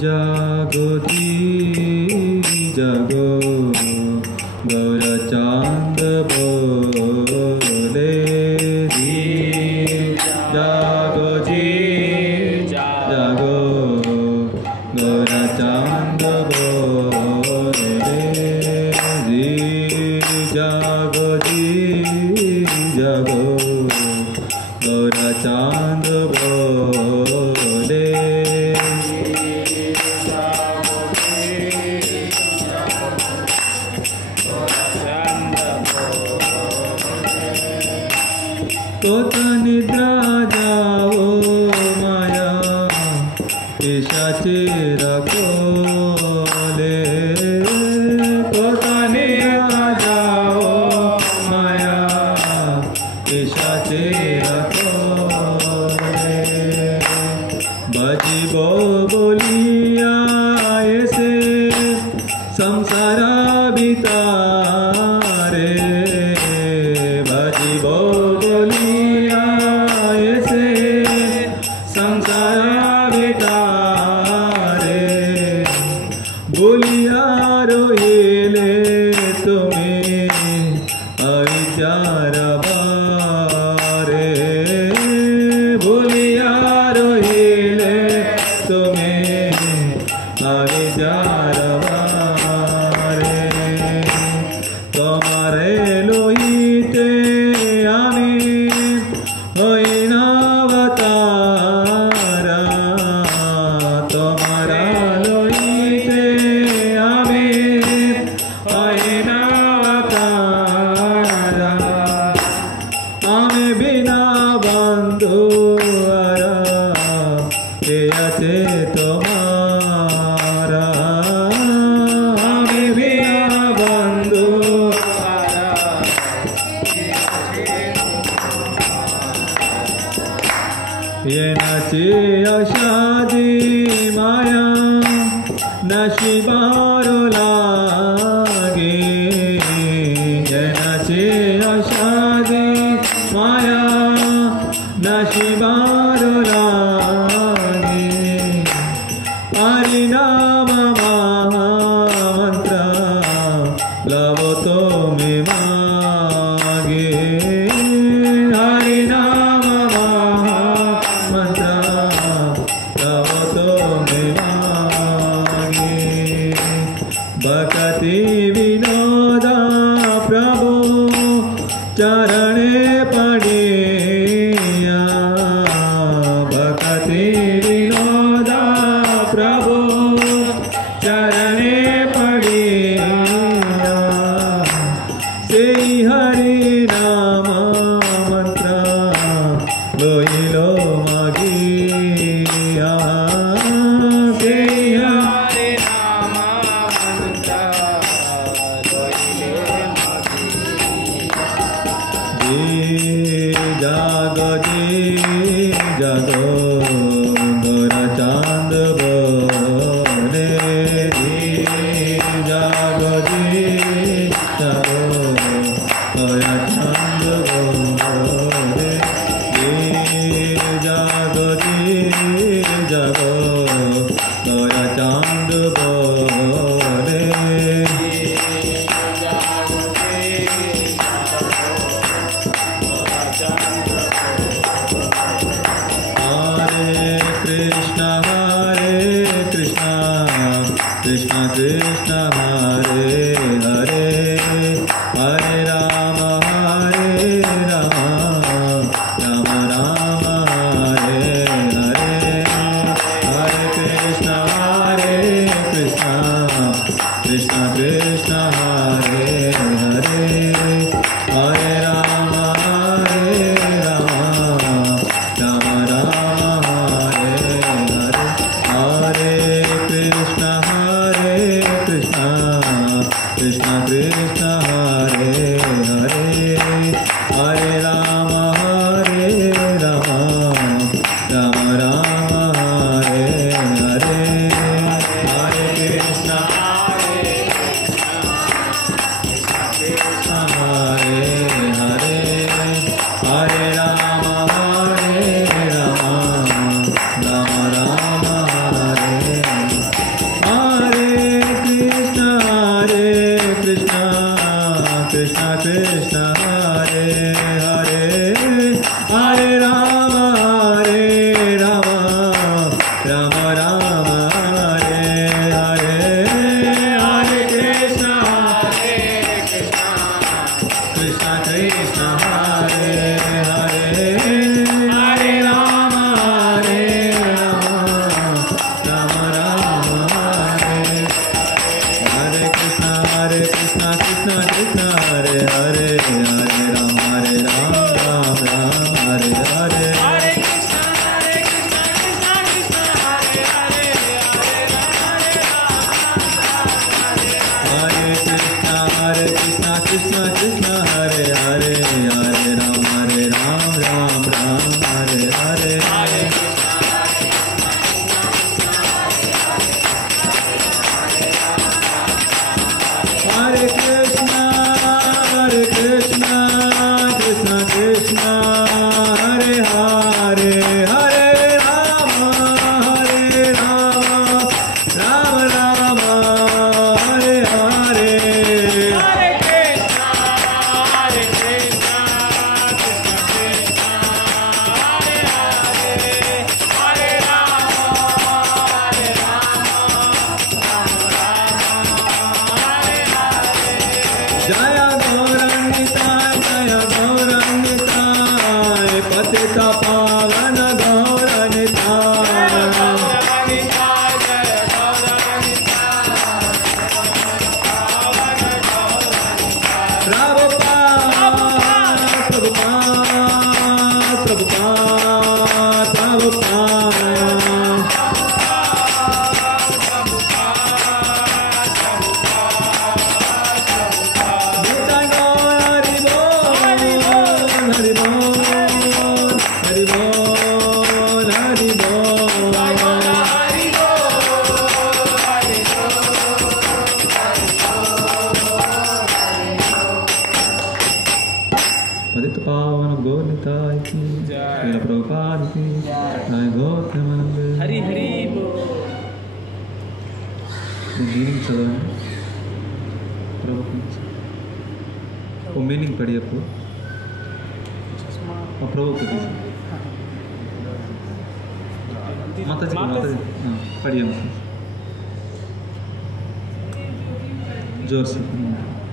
जागोती जागो गौरचांद बोले जागो जी जागो गौरचांद बोले जागो जी जागो गौरचांद बोले तोता निद्रा जाओ माया पिशाची रखोले तोता निद्रा जाओ माया पिशाची रखोले बजीबो बोलिया ऐसे संसारा बितारे बजीबो बोलिया ऐसे संसारा बितारे बोलिया रोहिले तुम्हें अविचार बारे बोलिया रोहिले तुम्हें अविचार बारे तुम्हारे लोहिते आमी होइनावतारा तुम्हारा लोहिते आमी होइनावतारा आमी बिना बंधु आरा के आते तुम्हारा आमी बिना बंधु आरा ये नाचे आशादी माया नशीबारो लागे ये नाचे आशादी माया नशीबारो लागे हरिनाम महामंत्र लवो तो में मागे हरिनाम महामंत्र लवो तो में मागे भक्ति विनोदा प्रभु चरणे पड़िया भक्ति विनोदा प्रभु चरणे पड़िया से हरि नाम मंत्र लोइलो मागिया से हरि नाम मंत्र लोइलो जागो जी जागो गोरा चांद बोले जागो जी जागो गोरा चांद बोले जागो जी जागो गोरा चांद बोले कृष्ण कृष्ण हरे हरे हरे राम राम राम हरे हरे हरे कृष्ण कृष्ण कृष्ण कृष्ण हरे हरे हरे राम राम राम हरे हरे हरे कृष्ण कृष्ण राम हरे हरे हरे कृष्णा कृष्णा कृष्णा हरे हरे हरे राम राम राम हरे हरे कृष्णा कृष्णा कृष्णा हरे हरे हरे राम राम राम हरे हरे हरे कृष्णा कृष्णा कृष्णा हरे हरे हरे कृष्णा कृष्णा कृष्णा हरे हरे हरे राम राम राम हरे हरे हरे कृष्णा कृष्णा कृष्णा हरे हरे हरे राम राम राम हरे हरे हरे कृष्णा कृष्णा कृष्णा हरे हरे हरे राम जय गौरंगिताय पतित पावन गौरंगिताय पतित पावन गौरनिताय की श्रील प्रभुपाद की जय गौतमानंद हरि हरि बोल। मीनिंग चलो प्रभु वो मीनिंग पढ़िए आपको और प्रभु को दीजिए माता जी हाँ पढ़िए जोर से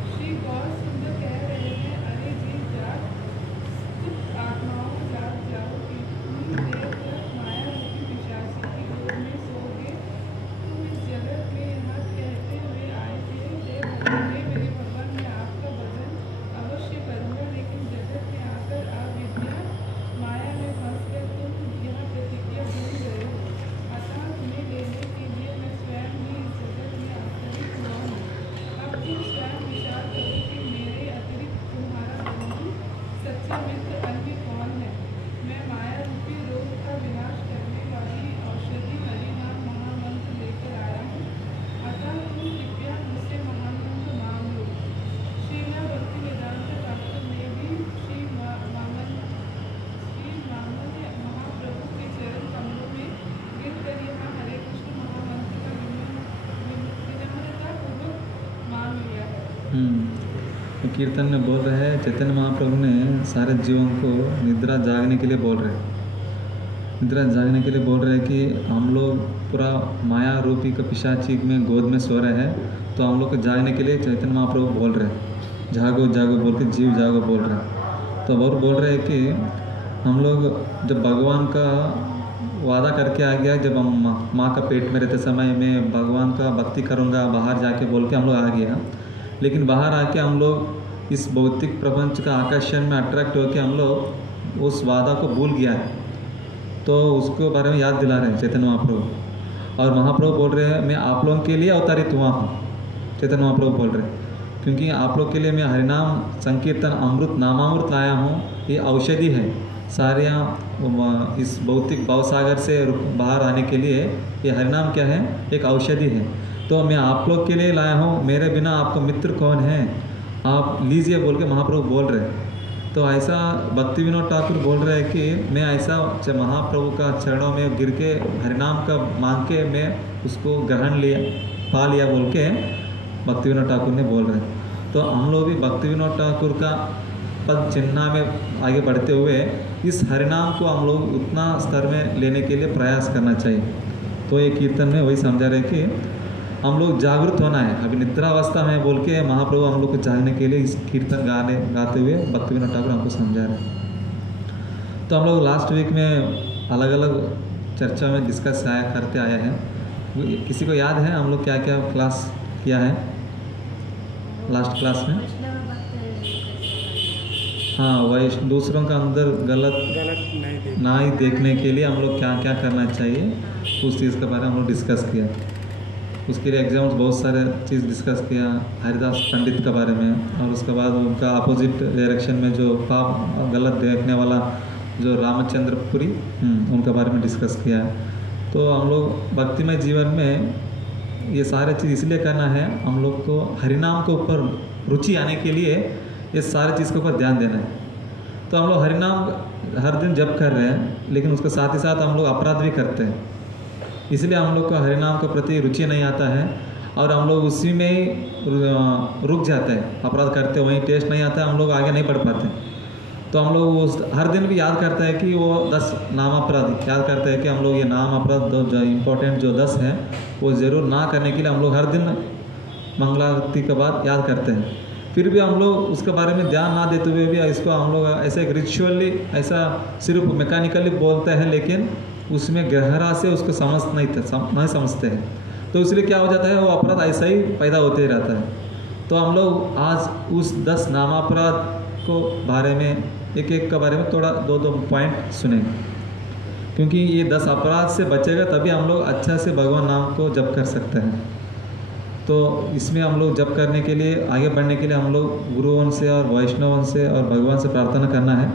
श्री गौर सुंदर कह रहे हैं, अरे जीव जाग, कुछ आत्माओं जाग जाओ कि तुम देर तक माया रूपी पिशाची की गोद में सोओगे। तुम इस जगत में यह कहते हुए आए थे, हे मेरे भगवान, मैं आपका भजन अवश्य करूँगा, लेकिन जगत में आकर अविद्या माया में फंसकर तुम यह प्रतिज्ञा भूल गए हो। अतः तुम्हें लेने के लिए मैं स्वयं ही इस जगत में अवतरित हुआ हूँ। अब तुम स्वयं विचार करो कि मेरे अतिरिक्त तुम्हारा बंधु सच्चा मित्र अन्य कौन है। मैं माया रूपी रोग का विनाश करने वाली औषधि हरिनाम महामंत्र लेकर आया हूँ। अतः तुम कृपया मुझसे महामंत्र मांग लो। श्रीला भक्ति वेदांत ठाकुर ने भी श्री मामन्य महाप्रभु के चरण कमलों में गिरकर यहाँ हरे कृष्ण महामंत्र का विनम्रतापूर्वक मांग लिया है। तो कीर्तन में बोल रहे हैं चैतन्य महाप्रभु ने सारे जीवों को निद्रा जागने के लिए बोल रहे हैं। निद्रा जागने के लिए बोल रहे हैं कि हम लोग पूरा माया रूपी का पिशाची में गोद में सो रहे हैं, तो हम लोग को जागने के लिए चैतन्य महाप्रभु बोल रहे हैं जागो जागो बोल के जीव जागो बोल रहे हैं। तो वो बोल रहे हैं कि हम लोग जब भगवान का वादा करके आ गया, जब हम माँ का पेट में रहते समय में भगवान का भक्ति करूँगा बाहर जाके बोल के हम लोग आ गया, लेकिन बाहर आके हम लोग इस भौतिक प्रपंच का आकर्षण में अट्रैक्ट होकर हम लोग उस वादा को भूल गया है। तो उसके बारे में याद दिला रहे हैं चैतन्य महाप्रभु। और महाप्रभु बोल रहे हैं मैं आप लोगों के लिए अवतारित हुआ हूँ। चैतन्य महाप्रभु बोल रहे हैं क्योंकि आप लोग के लिए मैं हरिनाम संकीर्तन अमृत नामामृत लाया हूँ। ये औषधि है सारे इस भौतिक भावसागर से बाहर आने के लिए। ये हरिनाम क्या है? एक औषधि है। तो मैं आप लोग के लिए लाया हूँ, मेरे बिना आपका मित्र कौन है, आप लीजिए बोल के महाप्रभु बोल रहे हैं। तो ऐसा भक्ति विनोद ठाकुर बोल रहे हैं कि मैं ऐसा महाप्रभु का चरणों में गिर के हरिनाम का मांग के मैं उसको ग्रहण लिया पा लिया बोल के भक्ति विनोद ठाकुर ने बोल रहे हैं। तो हम लोग भी भक्ति विनोद ठाकुर का पद चिन्ह में आगे बढ़ते हुए इस हरिनाम को हम लोग उतना स्तर में लेने के लिए प्रयास करना चाहिए। तो ये कीर्तन में वही समझा रहे कि हम लोग जागरूक होना है। अभी निद्रावस्था में बोल के महाप्रभु हम लोग को जागने के लिए इस कीर्तन गाते हुए भक्तिविनोद ठाकुर हमको समझा रहे हैं। तो हम लोग लास्ट वीक में अलग अलग चर्चा में डिस्कस करते आए हैं। किसी को याद है हम लोग क्या क्या क्लास किया है लास्ट क्लास में? हाँ, वही दूसरों का अंदर गलत नहीं देखने के लिए हम लोग क्या क्या करना चाहिए उस चीज़ के बारे में हम लोग डिस्कस किया। उसके लिए एग्जाम्स बहुत सारे चीज़ डिस्कस किया, हरिदास पंडित के बारे में, और उसके बाद उनका अपोजिट डायरेक्शन में जो पाप गलत देखने वाला जो रामचंद्रपुरी उनके बारे में डिस्कस किया है। तो हम लोग भक्तिमय जीवन में ये सारे चीज़ इसलिए करना है, हम लोग को हरिनाम के ऊपर रुचि आने के लिए ये सारे चीज़ के ऊपर ध्यान देना है। तो हम लोग हरिनाम हर दिन जप कर रहे हैं, लेकिन उसके साथ ही साथ हम लोग अपराध भी करते हैं, इसलिए हम लोग का हरिनाम के प्रति रुचि नहीं आता है और हम लोग उसी में ही रुक जाते हैं, अपराध करते वहीं टेस्ट नहीं आता है, हम लोग आगे नहीं बढ़ पाते। तो हम लोग उस हर दिन भी याद करते हैं कि वो 10 नाम अपराध याद करते हैं कि हम लोग ये नाम अपराध जो इम्पोर्टेंट जो 10 हैं वो ज़रूर ना करने के लिए हम लोग हर दिन मंगलारती के बाद याद करते हैं। फिर भी हम लोग उसके बारे में ध्यान ना देते हुए भी इसको हम लोग ऐसे एक रिचुअली ऐसा सिर्फ मैकेनिकली बोलते हैं, लेकिन उसमें गहरा से उसको नहीं समझते हैं। तो इसलिए क्या हो जाता है, वो अपराध ऐसा ही पैदा होते ही रहता है। तो हम लोग आज उस 10 नामापराध को बारे में एक एक के बारे में थोड़ा दो पॉइंट सुनेंगे, क्योंकि ये 10 अपराध से बचेगा तभी हम लोग अच्छा से भगवान नाम को जप कर सकते हैं। तो इसमें हम लोग जप करने के लिए आगे बढ़ने के लिए हम लोग गुरुओं से और वैष्णवों से और भगवान से प्रार्थना करना है।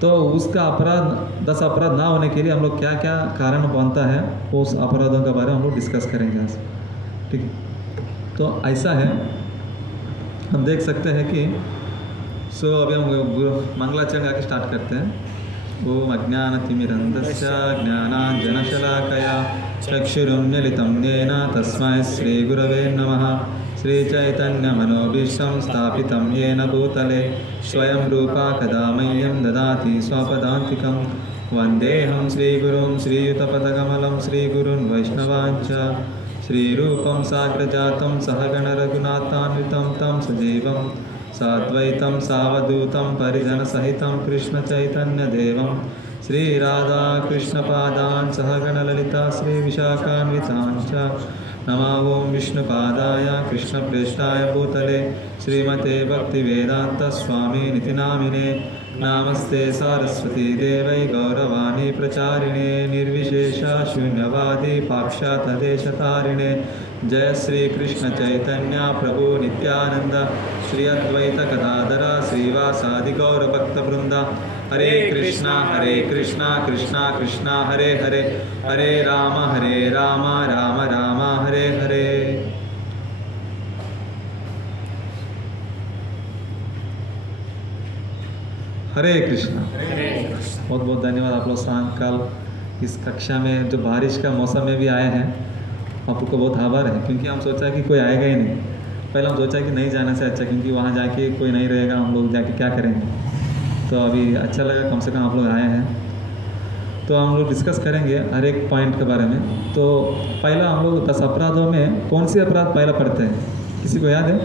तो उसका अपराध 10 अपराध ना होने के लिए हम लोग क्या क्या कारण बनता है वो उस अपराधों के बारे में हम लोग डिस्कस करेंगे आज, ठीक है। तो ऐसा है, हम देख सकते हैं कि अभी हम मंगलाचरण आके स्टार्ट करते हैं। ओम अज्ञानतिमिरन्धस्य ज्ञानाञ्जनशलाकया चक्षुरुन्मीलितं येन तस्मै श्रीगुरवे नमः। श्रीचैतन्यमनोभीष्टं स्थापितं येन भूतले स्वयं रूपा कदा मह्यं ददाति स्वपदान्तिकं। वन्देऽहं श्रीगुरुं श्रीयुतपदकमलं श्रीगुरुन् वैष्णवाञ्च श्रीरूपं साग्रजातं सहगणरघुनाथान्वितं तं सजीवं साद्वैतं सावधूतं परिजनसहितं कृष्णचैतन्यदेवं श्रीराधाकृष्णपादान् सहगणललिता श्रीविशाखान्विताञ्च। नमो ओं विष्णुपादाय कृष्णप्रेष्ठाय भूतले श्रीमते भक्तिवेदान्तस्वामिनिति नामिने। नमस्ते सारस्वती देवै गौरवाणी प्रचारिणे निर्विशेषा शून्यवादी पाश्चात्यदेशतारिणे। जय श्री कृष्ण चैतन्य प्रभु नित्यानंद श्री अद्वैत गदाधर श्रीवासादि गौर भक्त वृंदा। हरे कृष्णा कृष्णा कृष्णा हरे हरे, हरे राम राम राम हरे हरे। हरे कृष्णा। बहुत बहुत धन्यवाद आप लोग सायंकाल इस कक्षा में जो बारिश का मौसम में भी आए हैं, आपको बहुत आभार है, क्योंकि हम सोचा कि कोई आएगा ही नहीं। पहले हम सोचा कि नहीं जाने से अच्छा, क्योंकि वहाँ जाके कोई नहीं रहेगा, हम लोग जाके क्या करेंगे। तो अभी अच्छा लगा कम से कम आप लोग आए हैं। तो हम लोग डिस्कस करेंगे हर एक पॉइंट के बारे में। तो पहला हम लोग 10 अपराधों में कौन से अपराध पहला पढ़ते हैं, किसी को याद है?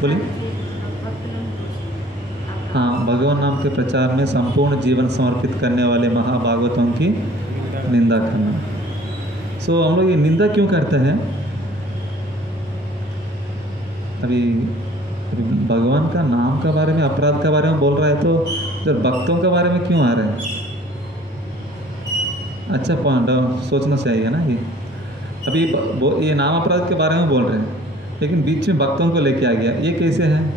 बोलिए। हाँ, भगवान नाम के प्रचार में संपूर्ण जीवन समर्पित करने वाले महाभागवतों की निंदा करना। हम लोग ये निंदा क्यों करते हैं? अभी भगवान का नाम के बारे में अपराध के बारे में बोल रहा है, तो जब भक्तों के बारे में क्यों आ रहे हैं? अच्छा पॉइंट सोचना चाहिए ना। ये अभी ये नाम अपराध के बारे में बोल रहे हैं, लेकिन बीच में भक्तों को लेके आ गया, ये कैसे है?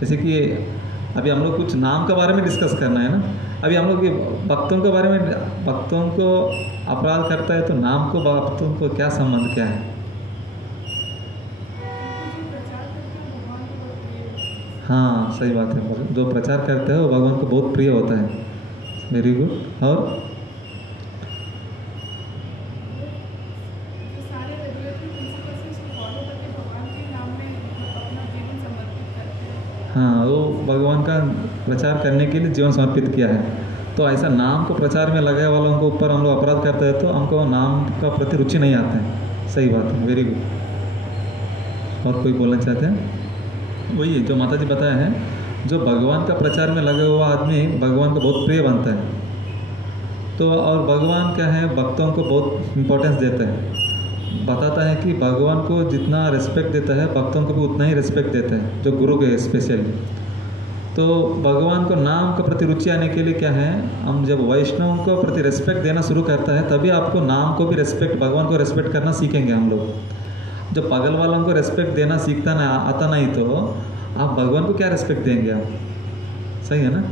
जैसे कि अभी हम लोग कुछ नाम के बारे में डिस्कस करना है ना। अभी हम लोग भक्तों के बारे में, भक्तों को अपराध करता है तो नाम को भक्तों को क्या संबंध क्या है? हाँ सही बात है, जो प्रचार करते हैं वो भगवान को बहुत प्रिय होता है। Very good. और हाँ, वो भगवान का प्रचार करने के लिए जीवन समर्पित किया है। तो ऐसा नाम को प्रचार में लगे वालों के ऊपर हम लोग अपराध करते हैं तो हमको नाम का प्रति रुचि नहीं आता है। सही बात है, वेरी गुड। और कोई बोलना चाहते हैं? वही जो माता जी बताया है, जो भगवान का प्रचार में लगा हुआ आदमी भगवान को बहुत प्रिय बनता है। तो और भगवान क्या है, भक्तों को बहुत इम्पोर्टेंस देता है, बताता है कि भगवान को जितना रिस्पेक्ट देता है भक्तों को भी उतना ही रिस्पेक्ट देता है, जो गुरु के स्पेशली। तो भगवान को नाम के प्रति रुचि आने के लिए क्या है, हम जब वैष्णव को प्रति रिस्पेक्ट देना शुरू करता है तभी आपको नाम को भी रिस्पेक्ट, भगवान को रिस्पेक्ट करना सीखेंगे हम लोग। जब पागल वालों को रिस्पेक्ट देना सीखता ना आता नहीं तो आप भगवान को क्या रिस्पेक्ट देंगे आप? सही है ना?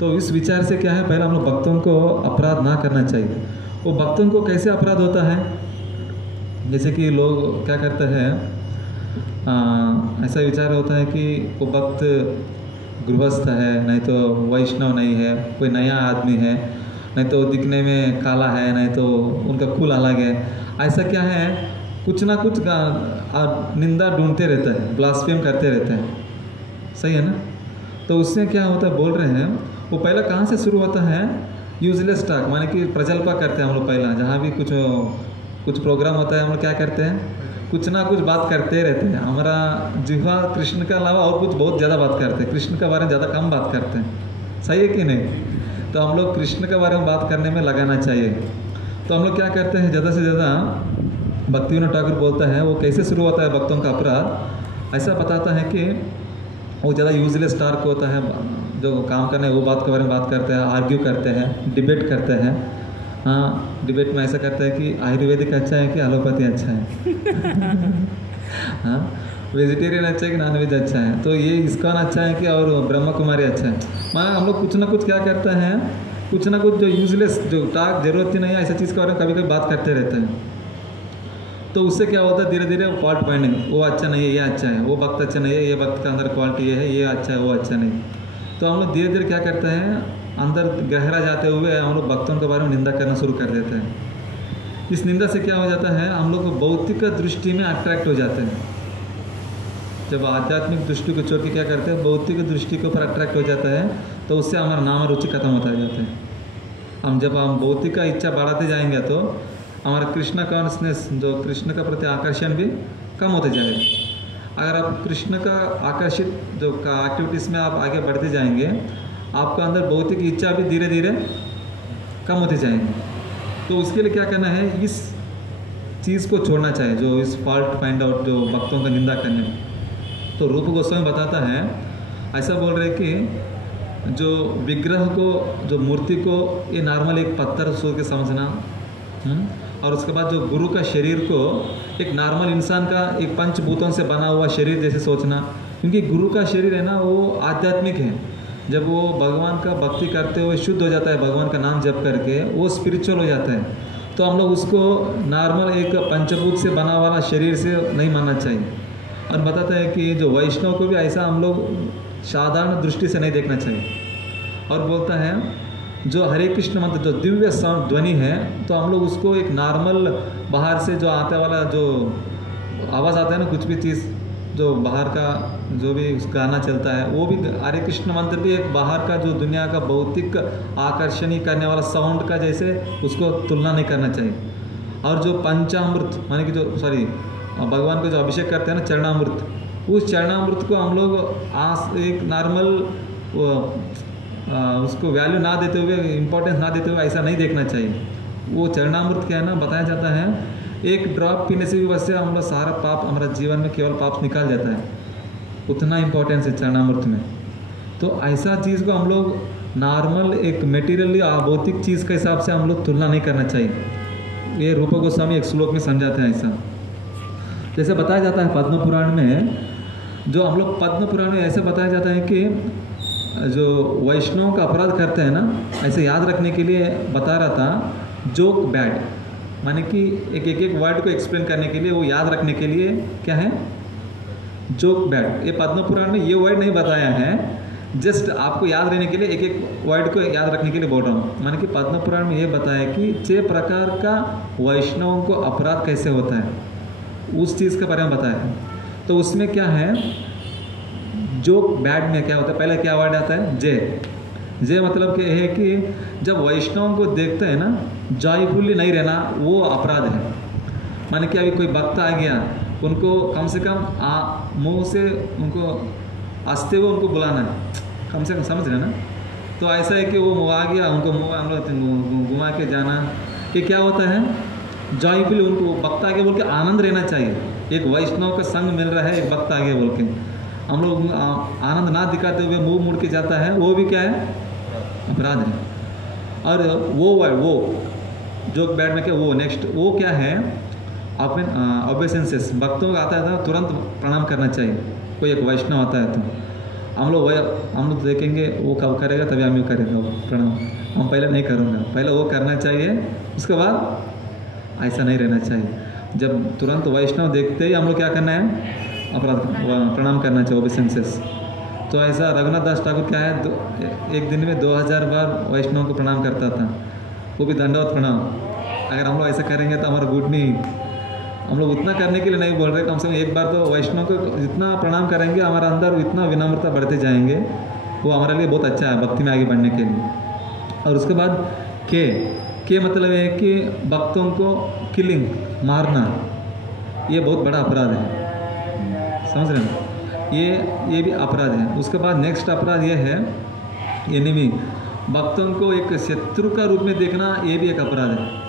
तो इस विचार से क्या है, पहले हम लोग भक्तों को अपराध ना करना चाहिए। वो भक्तों को कैसे अपराध होता है, जैसे कि लोग क्या करते हैं, ऐसा विचार होता है कि वो भक्त गृहस्थ है, नहीं तो वैष्णव नहीं है, कोई नया आदमी है, नहीं तो दिखने में काला है, नहीं तो उनका कुल अलग है। ऐसा क्या है, कुछ ना कुछ निंदा ढूंढते रहता है, ब्लास्फेम करते रहते हैं। सही है ना? तो उससे क्या होता है, बोल रहे हैं वो पहले कहाँ से शुरू होता है, यूजलेस टॉक, माने कि प्रजल्पा करते हैं हम लोग। पहला जहाँ भी कुछ प्रोग्राम होता है हम लोग क्या करते हैं, कुछ ना कुछ बात करते रहते हैं। हमारा जिह्वा कृष्ण के अलावा और कुछ बहुत ज़्यादा बात करते हैं, कृष्ण के बारे में ज़्यादा कम बात करते हैं। सही है कि नहीं? तो हम लोग कृष्ण के बारे में बात करने में लगाना चाहिए। तो हम लोग क्या करते हैं, ज़्यादा से ज़्यादा भक्तिविनोद ठाकुर बोलता है वो कैसे शुरू होता है भक्तों का अपराध, ऐसा बताता है कि वो ज़्यादा यूजलेस टार्क होता है, जो काम करने वो बात के बारे में बात करते हैं, आर्ग्यू करते हैं, डिबेट करते हैं। हाँ, डिबेट में ऐसा करता है कि आयुर्वेदिक अच्छा है कि एलोपैथी अच्छा है हाँ, वेजिटेरियन अच्छा है कि नॉन वेज अच्छा है, तो ये इस्कॉन अच्छा है कि और ब्रह्म कुमारी अच्छा है। माना हम लोग कुछ ना कुछ क्या करते हैं, कुछ ना कुछ जो यूजलेस, जो टाक जरूरत ही नहीं है, ऐसा चीज़ के बारे में कभी कभी बात करते रहते हैं। तो उससे क्या होता है, धीरे धीरे फॉल्ट फाइंडिंग, वो अच्छा नहीं है, ये अच्छा है, वो वक्त अच्छा नहीं है, ये वक्त का अंदर क्वालिटी ये है, ये अच्छा है, वो अच्छा नहीं। तो हम लोग धीरे धीरे क्या करते हैं, अंदर गहरा जाते हुए हम लोग भक्तों के बारे में निंदा करना शुरू कर देते हैं। इस निंदा से क्या हो जाता है, हम लोग भौतिक दृष्टि में अट्रैक्ट हो जाते हैं। जब आध्यात्मिक दृष्टि को छोड़ के क्या करते हैं, भौतिक दृष्टि के ऊपर अट्रैक्ट हो जाता है, तो उससे हमारा नाम रुचि खत्म होता जाता है। जब हम भौतिक का इच्छा बढ़ाते जाएंगे तो हमारा कृष्ण कॉन्शनेस, जो कृष्ण का प्रति आकर्षण भी कम होते जाएगा। अगर आप कृष्ण का आकर्षित जो एक्टिविटीज़ में आप आगे बढ़ते जाएंगे, आपका अंदर भौतिक इच्छा भी धीरे धीरे कम होते जाएंगे। तो उसके लिए क्या करना है, इस चीज़ को छोड़ना चाहिए, जो इस फॉल्ट फाइंड आउट, जो भक्तों का निंदा करने में। तो रूप गोस्वामी बताता है, ऐसा बोल रहे कि जो विग्रह को, जो मूर्ति को, ये नॉर्मल एक पत्थर सोच के समझना, और उसके बाद जो गुरु का शरीर को एक नॉर्मल इंसान का एक पंचभूतों से बना हुआ शरीर जैसे सोचना, क्योंकि गुरु का शरीर है ना, वो आध्यात्मिक है। जब वो भगवान का भक्ति करते हुए शुद्ध हो जाता है, भगवान का नाम जप करके, वो स्पिरिचुअल हो जाता है। तो हम लोग उसको नॉर्मल एक पंचभूत से बना वाला शरीर से नहीं मानना चाहिए। और बताता है कि जो वैष्णव को भी ऐसा हम लोग साधारण दृष्टि से नहीं देखना चाहिए। और बोलता है जो हरे कृष्ण मंत्र, जो दिव्य साउंड ध्वनि है, तो हम लोग उसको एक नॉर्मल बाहर से जो आने वाला जो आवाज़ आता है ना, कुछ भी चीज़ जो बाहर का जो भी गाना चलता है, वो भी हरे कृष्ण मंत्र भी एक बाहर का जो दुनिया का भौतिक आकर्षणीय करने वाला साउंड का जैसे उसको तुलना नहीं करना चाहिए। और जो पंचामृत माने कि जो भगवान को जो अभिषेक करते हैं ना, चरणामृत, उस चरणामृत को हम लोग एक नॉर्मल उसको वैल्यू ना देते हुए, इम्पोर्टेंस ना देते हुए ऐसा नहीं देखना चाहिए। वो चरणामृत क्या है ना, बताया जाता है एक ड्रॉप पीने से भी वैसे हम लोग सारा पाप, हमारा जीवन में केवल पाप निकाल जाता है, उतना इम्पोर्टेंस है चरणामृत में। तो ऐसा चीज़ को हम लोग नॉर्मल एक मेटीरियली भौतिक चीज़ के हिसाब से हम लोग तुलना नहीं करना चाहिए। ये रूप गोस्वामी एक श्लोक में समझाते हैं ऐसा। जैसे बताया जाता है पद्म पुराण में, जो हम लोग पद्म पुराण में ऐसे बताया जाता है कि जो वैष्णव का अपराध करते हैं ना, ऐसे याद रखने के लिए बता रहा था, जोक बैड, माने कि एक वर्ड को एक्सप्लेन करने के लिए, वो याद रखने के लिए क्या है, जोक बैड। ये पद्म पुराण में ये वर्ड नहीं बताया है, जस्ट आपको याद रहने के लिए एक वर्ड को याद रखने के लिए बोल रहा हूँ। माने कि पद्म पुराण में ये बताया कि 6 प्रकार का वैष्णवों को अपराध कैसे होता है, उस चीज़ के बारे में बताया है। तो उसमें क्या है, जोक बैड में क्या होता है, पहले क्या वर्ड आता है, जे, ये मतलब कि है कि जब वैष्णव को देखते हैं ना, जॉयफुली नहीं रहना वो अपराध है। माने कि अभी कोई भक्त आ गया, उनको कम से कम मुंह से उनको हंसते हुए उनको बुलाना है, कम से कम, समझ रहे ना। तो ऐसा है कि वो आ गया, उनको मुँह हम लोग घुमा के जाना, ये क्या होता है, जॉयफुली उनको भक्त आगे बोल के आनंद रहना चाहिए। एक वैष्णव का संग मिल रहा है, एक भक्त आगे बोल के हम लोग आनंद ना दिखाते हुए मुंह मुड़ के जाता है, वो भी क्या है, अपराध है। और वो जो बैठ में क्या, वो नेक्स्ट वो क्या है, अपने ओबेसेंसेस, भक्तों का आता है तो तुरंत प्रणाम करना चाहिए। कोई एक वैष्णव आता है तो हम लोग देखेंगे वो कब करेगा तभी हम लोग करेंगे प्रणाम, हम पहले नहीं करूँगा, पहले वो करना चाहिए, उसके बाद ऐसा नहीं रहना चाहिए। जब तुरंत वैष्णव देखते ही हम लोग क्या करना है, अपराध प्रणाम करना चाहिए, ओबेसेंसेस। तो ऐसा रघुनाथ दास ठाकुर क्या है, एक दिन में 2000 बार वैष्णव को प्रणाम करता था, वो भी दंडवत प्रणाम। अगर हम लोग ऐसा करेंगे तो हमारा गुड नहीं, हम लोग उतना करने के लिए नहीं बोल रहे, कम से कम एक बार तो वैष्णव को जितना प्रणाम करेंगे हमारा अंदर इतना विनम्रता बढ़ते जाएंगे, वो हमारे लिए बहुत अच्छा है भक्ति में आगे बढ़ने के लिए। और उसके बाद के मतलब है कि भक्तों को किलिंग, मारना, ये बहुत बड़ा अपराध है, समझ रहे हैं, ये भी अपराध है। उसके बाद नेक्स्ट अपराध ये है एनिमी, भक्तों को एक शत्रु का रूप में देखना, ये भी एक अपराध है।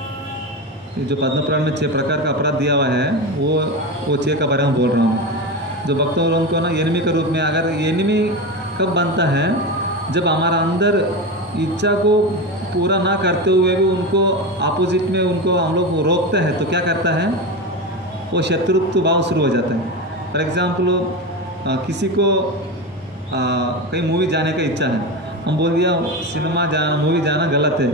जो पद्म पुराण में 6 प्रकार का अपराध दिया हुआ है, वो 6 का बारे में बोल रहा हूँ। जो भक्तों को ना एनिमी के रूप में, अगर एनिमी कब बनता है, जब हमारा अंदर इच्छा को पूरा ना करते हुए भी उनको अपोजिट में उनको हम लोग रोकते हैं, तो क्या करता है, वो शत्रुत्व भाव शुरू हो जाता है। फॉर एग्जाम्पल किसी को कहीं मूवी जाने का इच्छा है, हम बोल दिया सिनेमा जाना, मूवी जाना गलत है,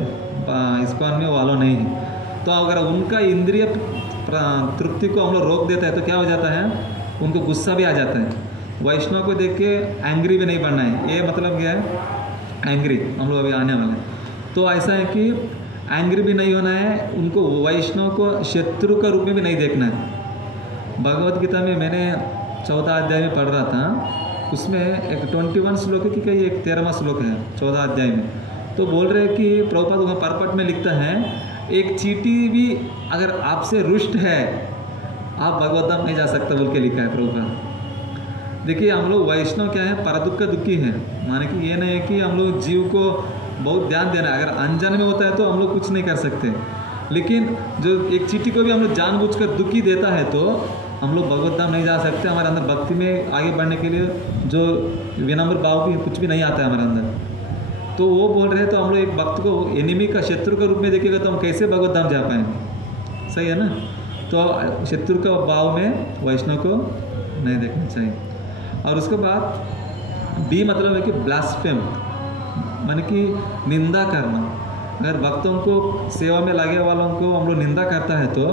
इस्कॉन में वालों नहीं है, तो अगर उनका इंद्रिय तृप्ति को हम लोग रोक देता है तो क्या हो जाता है, उनको गुस्सा भी आ जाता है। वैष्णव को देख के एंग्री भी नहीं बनना है, ये मतलब क्या है, एंग्री, हम लोग अभी आने वाले हैं। तो ऐसा है कि एंग्री भी नहीं होना है, उनको वैष्णव को शत्रु का रूप में भी नहीं देखना है। भगवत गीता में मैंने 14 अध्याय में पढ़ रहा था, उसमें एक 21 श्लोक है कि कहीं एक 13वां श्लोक है 14 अध्याय में, तो बोल रहे हैं कि प्रभुपाद वहाँ परपट में लिखता है, एक चींटी भी अगर आपसे रुष्ट है आप भगवत धाम नहीं जा सकते बोल के लिखा है प्रभुपाद। देखिए हम लोग वैष्णव क्या है, परदुख का दुखी है, माने कि ये नहीं है कि हम लोग जीव को बहुत ध्यान देना है, अगर अनजान में होता है तो हम लोग कुछ नहीं कर सकते, लेकिन जो एक चींटी को भी हम लोग जानबूझकर दुखी देता है तो हम लोग भगवत धाम नहीं जा सकते। हमारे अंदर भक्ति में आगे बढ़ने के लिए जो विनम्र भाव भी कुछ भी नहीं आता है हमारे अंदर, तो वो बोल रहे हैं तो हम लोग एक भक्त को एनिमी का, शत्रु का रूप में देखेगा तो हम कैसे भगवत धाम जा पाएंगे, सही है ना। तो शत्रु का भाव में वैष्णव को नहीं देखना चाहिए। और उसके बाद बी मतलब है कि ब्लास्फेम, माने कि निंदा करना। अगर भक्तों को सेवा में लगे वालों को हम लोग निंदा करता है तो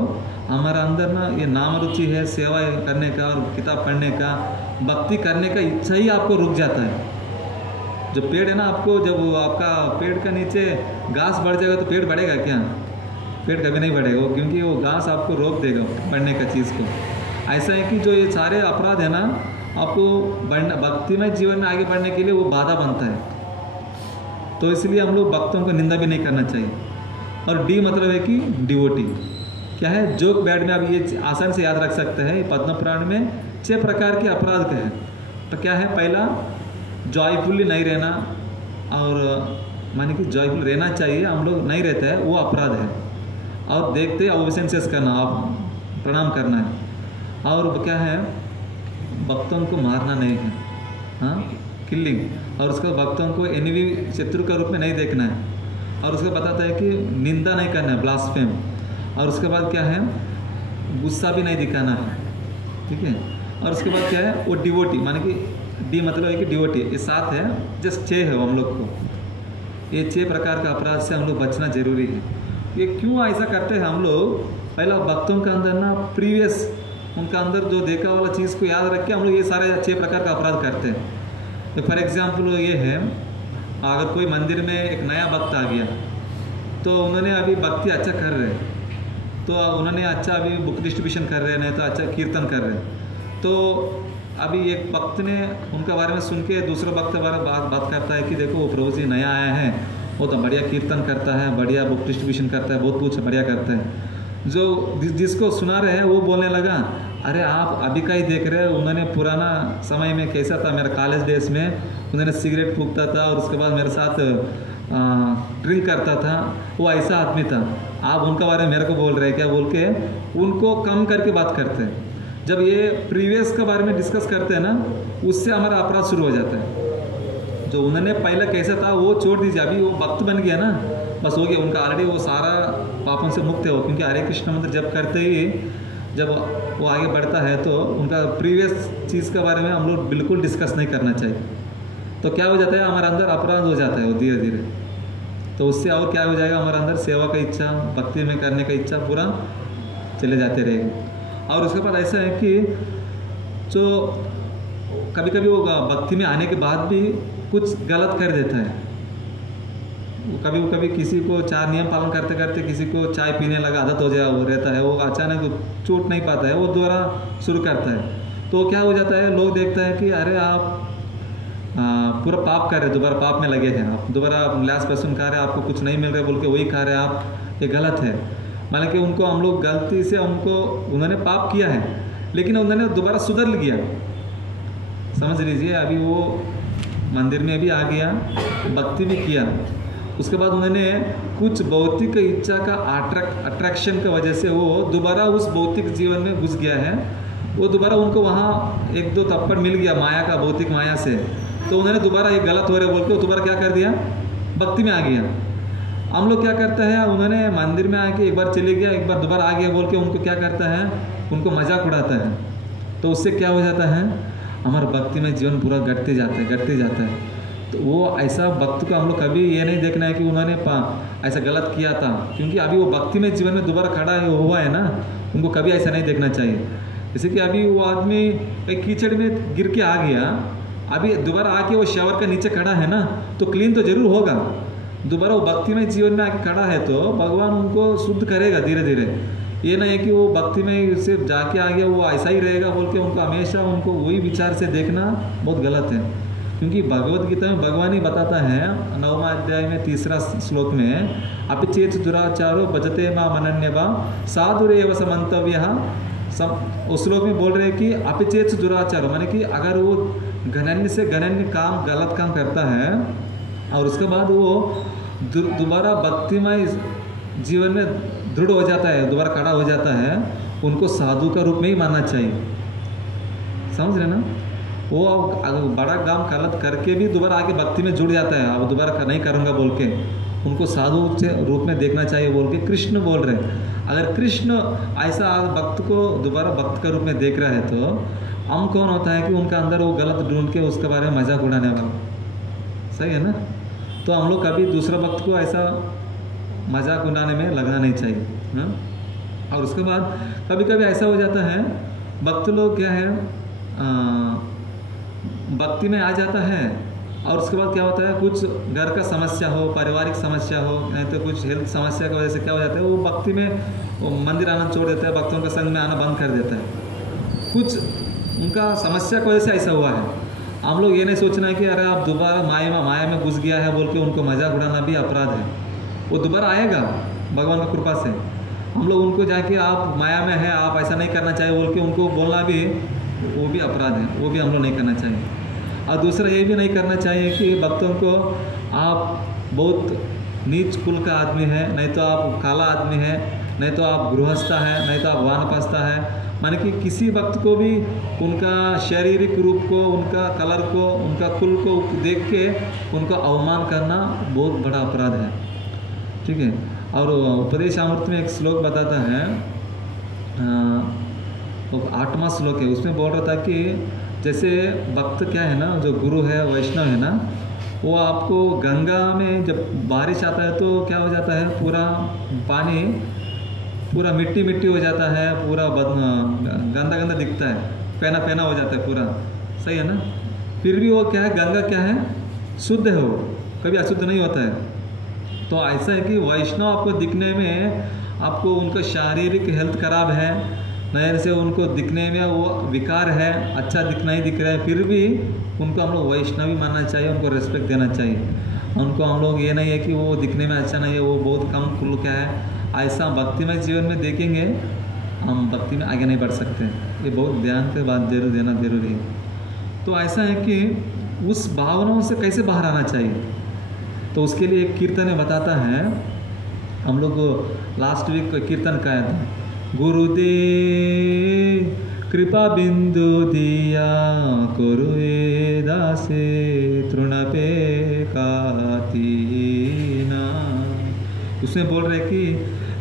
हमारा अंदर ना ये नाम रुचि है सेवा करने का और किताब पढ़ने का, भक्ति करने का इच्छा ही आपको रुक जाता है। जो पेड़ है ना, आपको जब आपका पेड़ का नीचे घास बढ़ जाएगा तो पेड़ बढ़ेगा क्या, पेड़ कभी नहीं बढ़ेगा, क्योंकि वो घास आपको रोक देगा बढ़ने का चीज़ को। ऐसा है कि जो ये सारे अपराध है ना, आपको बढ़ना, भक्तिमय जीवन में आगे बढ़ने के लिए वो बाधा बनता है। तो इसलिए हम लोग भक्तों को निंदा भी नहीं करना चाहिए। और डी मतलब है कि डिवोटी क्या है, जोक बैड में आप ये आसानी से याद रख सकते हैं। पद्म पुराण में 6 प्रकार के अपराध का है। तो क्या है, पहला जॉयफुली नहीं रहना, और माने कि जॉयफुल रहना चाहिए, हम लोग नहीं रहते हैं, वो अपराध है। और देखते ओबेसेंसेस करना, आप प्रणाम करना है। और क्या है, भक्तों को मारना नहीं है, हाँ, किलिंग। और उसका भक्तों को एनिमी, शत्रु का रूप में नहीं देखना है। और उसका बताता है कि निंदा नहीं करना है, ब्लास्फेम। और उसके बाद क्या है, गुस्सा भी नहीं दिखाना है, ठीक है। और उसके बाद क्या है, वो डिवोटी, माने कि डी मतलब है कि डिवोटी, ये 7 है, जस्ट 6 है हम लोग को। ये 6 प्रकार का अपराध से हम लोग बचना जरूरी है। ये क्यों ऐसा करते हैं हम लोग, पहला भक्तों के अंदर ना प्रीवियस, उनका अंदर जो देखा वाला चीज़ को याद रख के हम लोग ये सारे 6 प्रकार का अपराध करते हैं। तो फॉर एग्जाम्पल ये है, अगर कोई मंदिर में एक नया भक्त आ गया तो उन्होंने अभी भक्ति अच्छा कर रहे हैं, तो उन्होंने अच्छा अभी बुक डिस्ट्रीब्यूशन कर रहे हैं, नहीं तो अच्छा कीर्तन कर रहे हैं, तो अभी एक भक्त ने उनके बारे में सुन के दूसरे भक्त के बारे में बात करता है कि देखो वो प्रभु जी नया आया है, वो तो बढ़िया कीर्तन करता है, बढ़िया बुक डिस्ट्रीब्यूशन करता है, बहुत कुछ बढ़िया करता है। जो जिसको सुना रहे हैं वो बोलने लगा, अरे आप अभी का ही देख रहे हो, उन्होंने पुराना समय में कैसा था, मेरा कॉलेज डेज में उन्होंने सिगरेट फूकता था और उसके बाद मेरे साथ ड्रिंक करता था, वो ऐसा आदमी था, आप उनका बारे में मेरे को बोल रहे हैं क्या, बोल के उनको कम करके बात करते हैं। जब ये प्रीवियस के बारे में डिस्कस करते हैं ना, उससे हमारा अपराध शुरू हो जाता है। जो उन्होंने पहले कैसा था वो छोड़ दीजिए, अभी वो भक्त बन गया ना, बस हो गया, उनका ऑलरेडी वो सारा पापों से मुक्त है वो, क्योंकि हरे कृष्ण मंत्र जब करते ही जब वो आगे बढ़ता है तो उनका प्रीवियस चीज़ के बारे में हम लोग बिल्कुल डिस्कस नहीं करना चाहिए। तो क्या हो जाता है, हमारे अंदर अपराध हो जाता है वो धीरे धीरे। तो उससे और क्या हो जाएगा, हमारे अंदर सेवा का इच्छा, भक्ति में करने का इच्छा पूरा चले जाते रहेगा। और उसके बाद ऐसा है कि जो कभी कभी वो भक्ति में आने के बाद भी कुछ गलत कर देता है। कभी किसी को 4 नियम पालन करते करते किसी को चाय पीने लगा आदत हो जाए वो रहता है, वो अचानक छूट नहीं पाता है, वो दोबारा शुरू करता है। तो क्या हो जाता है, लोग देखता है कि अरे आप पूरा पाप कर रहे, दोबारा पाप में लगे हैं, आप दोबारा लास्ट पर्सन खा रहे हैं, आपको कुछ नहीं मिल रहा बोल के वही खा रहे हैं आप, ये गलत है। माना कि उनको हम लोग गलती से उन्होंने पाप किया है, लेकिन उन्होंने दोबारा सुधर लिया, समझ लीजिए। अभी वो मंदिर में भी आ गया, भक्ति भी किया, उसके बाद उन्होंने कुछ भौतिक इच्छा का अट्रैक्शन की वजह से वो दोबारा उस भौतिक जीवन में घुस गया है। वो दोबारा उनको वहाँ 1-2 थप्पड़ मिल गया माया का, भौतिक माया से, तो उन्होंने दोबारा ये गलत हो रहा है बोल के दोबारा क्या कर दिया, भक्ति में आ गया। हम लोग क्या करते हैं, उन्होंने मंदिर में आके एक बार चले गया, एक बार दोबारा आ गया बोल के उनको क्या करता है, उनको मजाक उड़ाता है। तो उससे क्या हो जाता है, हमारा भक्ति में जीवन पूरा घटते जाता है। तो वो ऐसा भक्त को हम लोग कभी ये नहीं देखना है कि उन्होंने ऐसा गलत किया था, क्योंकि अभी वो भक्ति में जीवन में दोबारा खड़ा हुआ है ना, उनको कभी ऐसा नहीं देखना चाहिए। जैसे कि अभी वो आदमी एक कीचड़ में गिर के आ गया, अभी दोबारा आके वो शावर के नीचे खड़ा है ना, तो क्लीन तो जरूर होगा। दोबारा वो भक्ति में जीवन में आके खड़ा है तो भगवान उनको शुद्ध करेगा धीरे धीरे। ये नहीं है कि वो भक्ति में से जाके आ गया वो ऐसा ही रहेगा बोल के उनको हमेशा उनको वही विचार से देखना बहुत गलत है। क्योंकि भगवत गीता में भगवान ही बताता है 9वां अध्याय में 3रा श्लोक में, अपिचेत दुराचारो भजते मां मनन्यवा साधुरेव समंतव्य। उस श्लोक में बोल रहे हैं कि अपिचेत दुराचारो माने कि अगर वो घनन्य से घनन्य काम गलत काम करता है और उसके बाद वो दोबारा भक्तिमय जीवन में दृढ़ हो जाता है, दोबारा खड़ा हो जाता है, उनको साधु का रूप में ही मानना चाहिए। समझ रहे ना, वो बड़ा काम गलत करके भी दोबारा आके भक्ति में जुड़ जाता है, अब दोबारा नहीं करूँगा बोल के उनको साधु से रूप में देखना चाहिए बोल के कृष्ण बोल रहे हैं। अगर कृष्ण ऐसा भक्त को दोबारा भक्त का रूप में देख रहा है तो हम कौन होता है कि उनका अंदर वो गलत ढूंढ के उसके बारे में मजाक उड़ाने वाला, सही है ना। तो हम लोग कभी दूसरा भक्त को ऐसा मजाक उड़ाने में लगना नहीं चाहिए ना। और उसके बाद कभी कभी ऐसा हो जाता है भक्त लोग क्या है भक्ति में आ जाता है और उसके बाद क्या होता है, कुछ घर का समस्या हो, पारिवारिक समस्या हो, नहीं तो कुछ हेल्थ समस्या की वजह से क्या हो जाता है, वो भक्ति में वो मंदिर आना छोड़ देता है, भक्तों के संग में आना बंद कर देता है। कुछ उनका समस्या की वजह से ऐसा हुआ है। हम लोग ये नहीं सोचना है कि अरे आप दोबारा माया में घुस गया है बोल के उनको मजाक उड़ाना भी अपराध है। वो दोबारा आएगा भगवान की कृपा से। हम लोग उनको जाके आप माया में है, आप ऐसा नहीं करना चाहिए बोल के उनको बोलना भी वो भी अपराध है, वो भी हम लोग नहीं करना चाहिए। और दूसरा ये भी नहीं करना चाहिए कि भक्तों को आप बहुत नीच कुल का आदमी है, नहीं तो आप काला आदमी है, नहीं तो आप गृहस्था है, नहीं तो आप वानप्रस्था है, माने कि किसी भक्त को भी उनका शारीरिक रूप को, उनका कलर को, उनका कुल को देख के उनका अवमान करना बहुत बड़ा अपराध है, ठीक है। और उपदेशामृत में एक श्लोक बताता है, 8वां श्लोक है, उसमें बोल रहा था कि जैसे भक्त क्या है ना, जो गुरु है वैष्णव है ना, वो आपको गंगा में जब बारिश आता है तो क्या हो जाता है, पूरा पानी पूरा मिट्टी मिट्टी हो जाता है, पूरा गंदा गंदा दिखता है, पैना पैना हो जाता है पूरा, सही है ना। फिर भी वो क्या है, गंगा क्या है, शुद्ध है, वो कभी अशुद्ध नहीं होता है। तो ऐसा है कि वैष्णव आपको दिखने में आपको उनका शारीरिक हेल्थ खराब है, नजर से उनको दिखने में वो विकार है, अच्छा दिखना ही दिख रहा है, फिर भी उनको हम लोग वैष्णवी मानना चाहिए, उनको रिस्पेक्ट देना चाहिए। उनको हम लोग ये नहीं है कि वो दिखने में अच्छा नहीं है, वो बहुत कम कुल क्या है, ऐसा भक्तिमय जीवन में देखेंगे हम भक्ति में आगे नहीं बढ़ सकते। ये बहुत ध्यान से बात जरूर देना जरूरी है। तो ऐसा है कि उस भावनाओं से कैसे बाहर आना चाहिए, तो उसके लिए एक कीर्तन में बताता है। हम लोग लास्ट वीक कीर्तन गाया था, गुरुदेव कृपा बिंदु दिया करुए दासे तृणपे कातीना। उसमें बोल रहे कि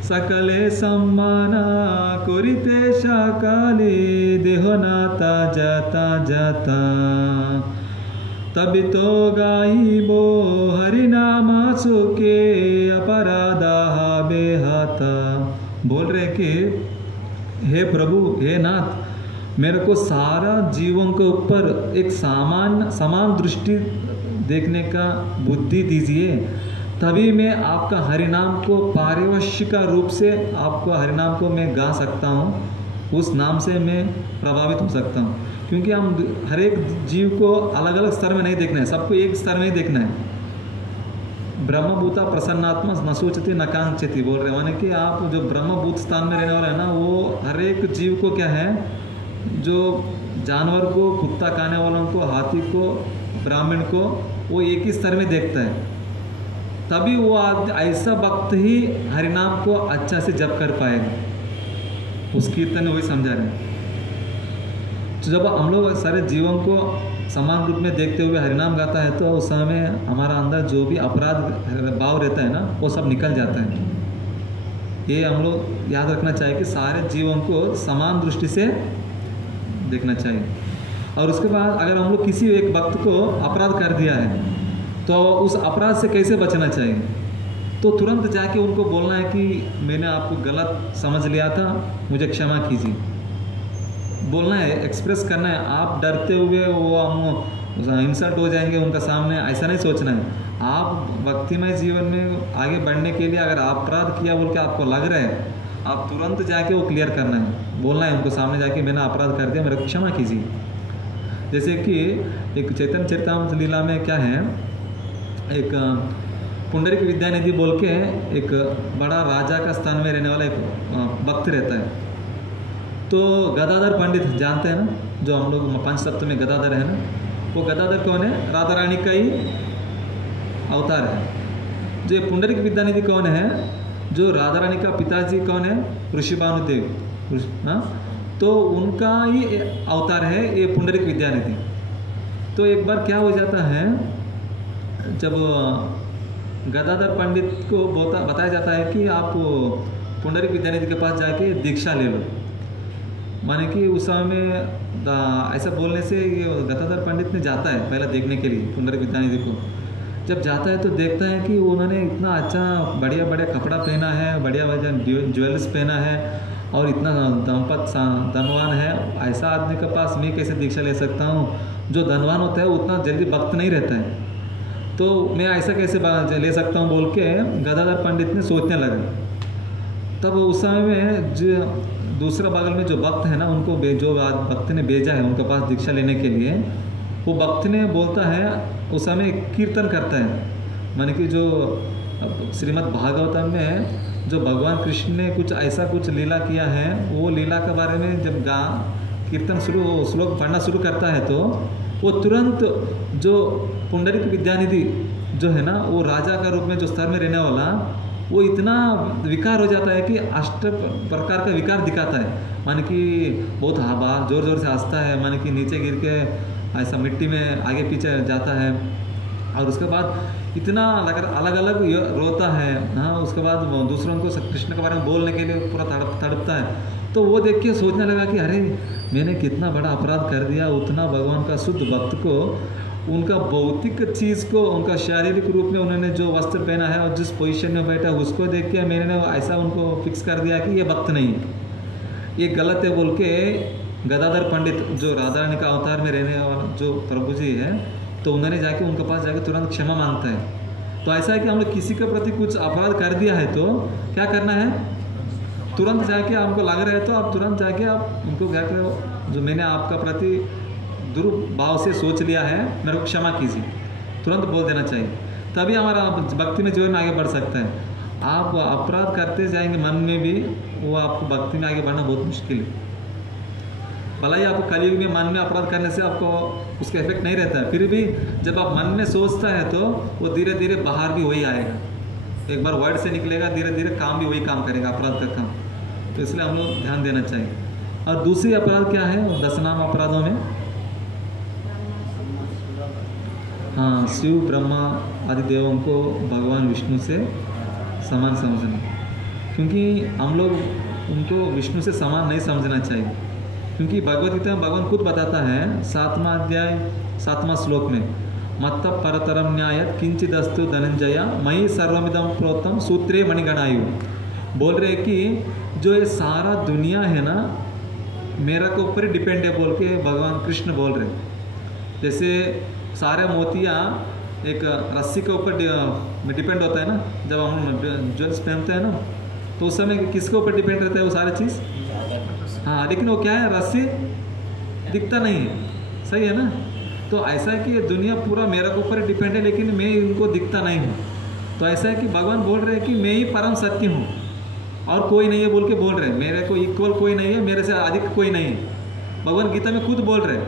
सकले सम्माना करिते सकाले देहनाता जाता जाता तभी तो गाइबो हरिनामा सुके अपराधा बेहता। बोल रहे कि हे प्रभु, हे नाथ, मेरे को सारा जीवों के ऊपर एक समान दृष्टि देखने का बुद्धि दीजिए, तभी मैं आपका हरिनाम को पारिवश्यिक रूप से आपको हरिनाम को मैं गा सकता हूँ, उस नाम से मैं प्रभावित हो सकता हूँ। क्योंकि हम हर एक जीव को अलग अलग स्तर में नहीं देखना है, सबको एक स्तर में ही देखना है। ब्रह्मभूता प्रसन्नात्मा न सोचती न कांक्षती बोल रहे, माने कि आप जो ब्रह्मभूत स्थान में रहने वाला है ना, वो हर एक जीव को क्या है, जो जानवर को, कुत्ता खाने वालों को, हाथी को, ब्राह्मण को, वो एक ही स्तर में देखता है। तभी वो ऐसा वक्त ही हरिनाम को अच्छा से जप कर पाएगा। उस कीर्तन में वही समझा रहे हैं। तो जब हम लोग सारे जीवों को समान रूप में देखते हुए हरिनाम गाता है, तो उस समय हमारा अंदर जो भी अपराध भाव रहता है ना, वो सब निकल जाता है। ये हम लोग याद रखना चाहिए कि सारे जीवों को समान दृष्टि से देखना चाहिए। और उसके बाद अगर हम लोग किसी एक वक्त को अपराध कर दिया है, तो उस अपराध से कैसे बचना चाहिए, तो तुरंत जाके उनको बोलना है कि मैंने आपको गलत समझ लिया था, मुझे क्षमा कीजिए। बोलना है, एक्सप्रेस करना है। आप डरते हुए वो हम इंसल्ट हो जाएंगे उनका सामने, ऐसा नहीं सोचना है। आप भक्तिमय जीवन में आगे बढ़ने के लिए अगर अपराध किया बोल के आपको लग रहा है, आप तुरंत जाके वो क्लियर करना है, बोलना है उनको सामने जाके मैंने अपराध कर दिया, मेरे को क्षमा कीजिए। जैसे कि एक चैतन्य चरितामृत लीला में क्या है, एक पुंडरीक विद्यानिधि बोल के एक बड़ा राजा का स्थान में रहने वाला एक भक्त रहता है। तो गदाधर पंडित जानते हैं ना, जो हम लोग पंच तत्व में गदाधर है ना, वो गदाधर कौन है, राधा रानी का ही अवतार है। जो पुंडरीक विद्यानिधि कौन है, जो राधा रानी का पिताजी कौन है, ऋषि भानुदेव, हाँ, तो उनका ही अवतार है ये पुंडरीक विद्यानिधि। तो एक बार क्या हो जाता है, जब गदाधर पंडित को बताया जाता है कि आप पुंडरीक विद्यानिधि के पास जाके दीक्षा ले लो, माने कि उस समय में ऐसा बोलने से ये गदाधर पंडित ने जाता है पहले देखने के लिए पुंडरीक विद्यानिधि को। जब जाता है तो देखता है कि उन्होंने इतना अच्छा बढ़िया कपड़ा पहना है, बढ़िया ज्वेलर्स पहना है और इतना धनवान है। ऐसा आदमी के पास मैं कैसे दीक्षा ले सकता हूँ, जो धनवान होता है उतना जल्दी भक्त नहीं रहता है, तो मैं ऐसा कैसे ले सकता हूँ बोल के गदाधर पंडित ने सोचने लगा। तब उस समय में जो दूसरा बगल में जो भक्त है ना, उनको जो भक्त ने भेजा है उनके पास दीक्षा लेने के लिए, वो भक्त ने बोलता है, उस समय कीर्तन करता है, माने कि जो श्रीमद् भागवतम में जो भगवान कृष्ण ने कुछ लीला किया है, वो लीला के बारे में जब कीर्तन श्लोक पढ़ना शुरू करता है, तो वो तुरंत जो पुंडरीक विद्यानिधि जो है ना, वो राजा का रूप में जो स्तर में रहने वाला, वो इतना विकार हो जाता है कि 8 प्रकार का विकार दिखाता है। माने कि बहुत हवा जोर जोर से हंसता है, माने कि नीचे गिर के ऐसा मिट्टी में आगे पीछे जाता है, और उसके बाद इतना अलग अलग रोता है, हाँ, उसके बाद दूसरों को कृष्ण के बारे में बोलने के लिए पूरा तड़पता है। तो वो देख के सोचने लगा कि अरे मैंने कितना बड़ा अपराध कर दिया, उतना भगवान का शुद्ध भक्त को उनका भौतिक चीज़ को, उनका शारीरिक रूप में उन्होंने जो वस्त्र पहना है और जिस पोजीशन में बैठा उसको देख के मैंने ऐसा उनको फिक्स कर दिया कि ये भक्त नहीं, ये गलत है बोल के गदाधर पंडित जो राधा रानी का अवतार में रहने वाला जो प्रभु जी है, तो उन्होंने जाके उनके पास जाके तुरंत क्षमा मांगता है। तो ऐसा है कि हम लोग किसी के प्रति कुछ अपराध कर दिया है तो क्या करना है, तुरंत जाके आपको लग रहा है तो आप तुरंत जाके आप उनको क्या करो, जो मैंने आपका प्रति दुर्भाव से सोच लिया है मेरे को क्षमा कीजिए, तुरंत बोल देना चाहिए, तभी हमारा भक्ति में जीवन में आगे बढ़ सकता है। आप अपराध करते जाएंगे मन में भी, वो आपको भक्ति में आगे बढ़ना बहुत मुश्किल है। भला ही आपको कलयुग में मन में अपराध करने से आपको उसका इफेक्ट नहीं रहता है, फिर भी जब आप मन में सोचता है तो वो धीरे धीरे बाहर भी वही आएगा, एक बार वर्ड से निकलेगा, धीरे धीरे काम भी वही काम करेगा, अपराध का काम। तो इसलिए हम लोग ध्यान देना चाहिए। और दूसरी अपराध क्या है, 10 नाम अपराधों में, हाँ, शिव ब्रह्मा आदि देवों को भगवान विष्णु से समान समझना, क्योंकि हम लोग उनको विष्णु से समान नहीं समझना चाहिए, क्योंकि भगवद गीता में भगवान खुद बताता है 7वां अध्याय 7वां श्लोक में, मत्त परतरम न्यायत किंचिदस्तु धनंजय मयि सर्वमिदं प्रोक्तम सूत्रे मणिगणायु। बोल रहे कि जो ये सारा दुनिया है ना मेरा के ऊपर ही डिपेंड है बोल के भगवान कृष्ण बोल रहे। जैसे सारे मोतियाँ एक रस्सी के ऊपर डिपेंड होता है ना, जब हम ज्वेल्स पहनते हैं ना तो उस समय किसके ऊपर डिपेंड रहता है वो सारी चीज़, हाँ, लेकिन वो क्या है, रस्सी दिखता नहीं है, सही है ना। तो ऐसा है कि ये दुनिया पूरा मेरे को ऊपर डिपेंड है, लेकिन मैं इनको दिखता नहीं हूँ। तो ऐसा है कि भगवान बोल रहे हैं कि मैं ही परम सत्य हूँ और कोई नहीं है बोल के बोल रहे हैं, मेरे को इक्वल कोई नहीं है, मेरे से अधिक कोई नहीं है, भगवान गीता में खुद बोल रहे हैं।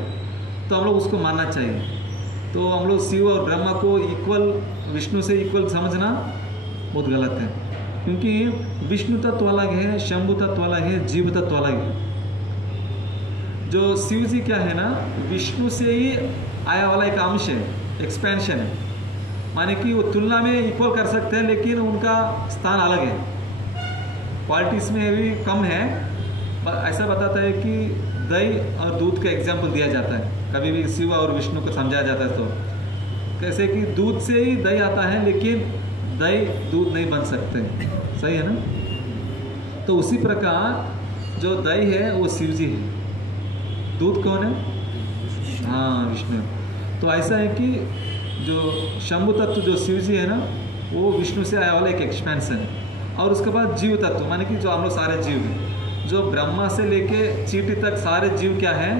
तो हम लोग उसको मानना चाहिए। तो हम लोग शिव और ब्रह्मा को इक्वल, विष्णु से इक्वल समझना बहुत गलत है, क्योंकि विष्णु तत्व अलग है, शंभु तत्व अलग है, जीव तत्व अलग है। जो शिव जी क्या है ना, विष्णु से ही आया वाला एक अंश है, एक्सपेंशन है, माने कि वो तुलना में इक्वल कर सकते हैं, लेकिन उनका स्थान अलग है, क्वालिटीज में भी कम है। ऐसा बताता है कि दही और दूध का एग्जाम्पल दिया जाता है, कभी भी शिव और विष्णु को समझाया जाता है। तो कैसे कि दूध से ही दही आता है, लेकिन दही दूध नहीं बन सकते, सही है ना। तो उसी प्रकार जो दही है वो शिव जी है, दूध कौन है, हाँ, विष्णु। तो ऐसा है कि जो शंभु तत्व जो शिव जी है ना वो विष्णु से आया वाला एक एक्सपेंशन है। और उसके बाद जीव तत्व माने कि जो हम लोग सारे जीव हैं, जो ब्रह्मा से लेके चींटी तक सारे जीव क्या है,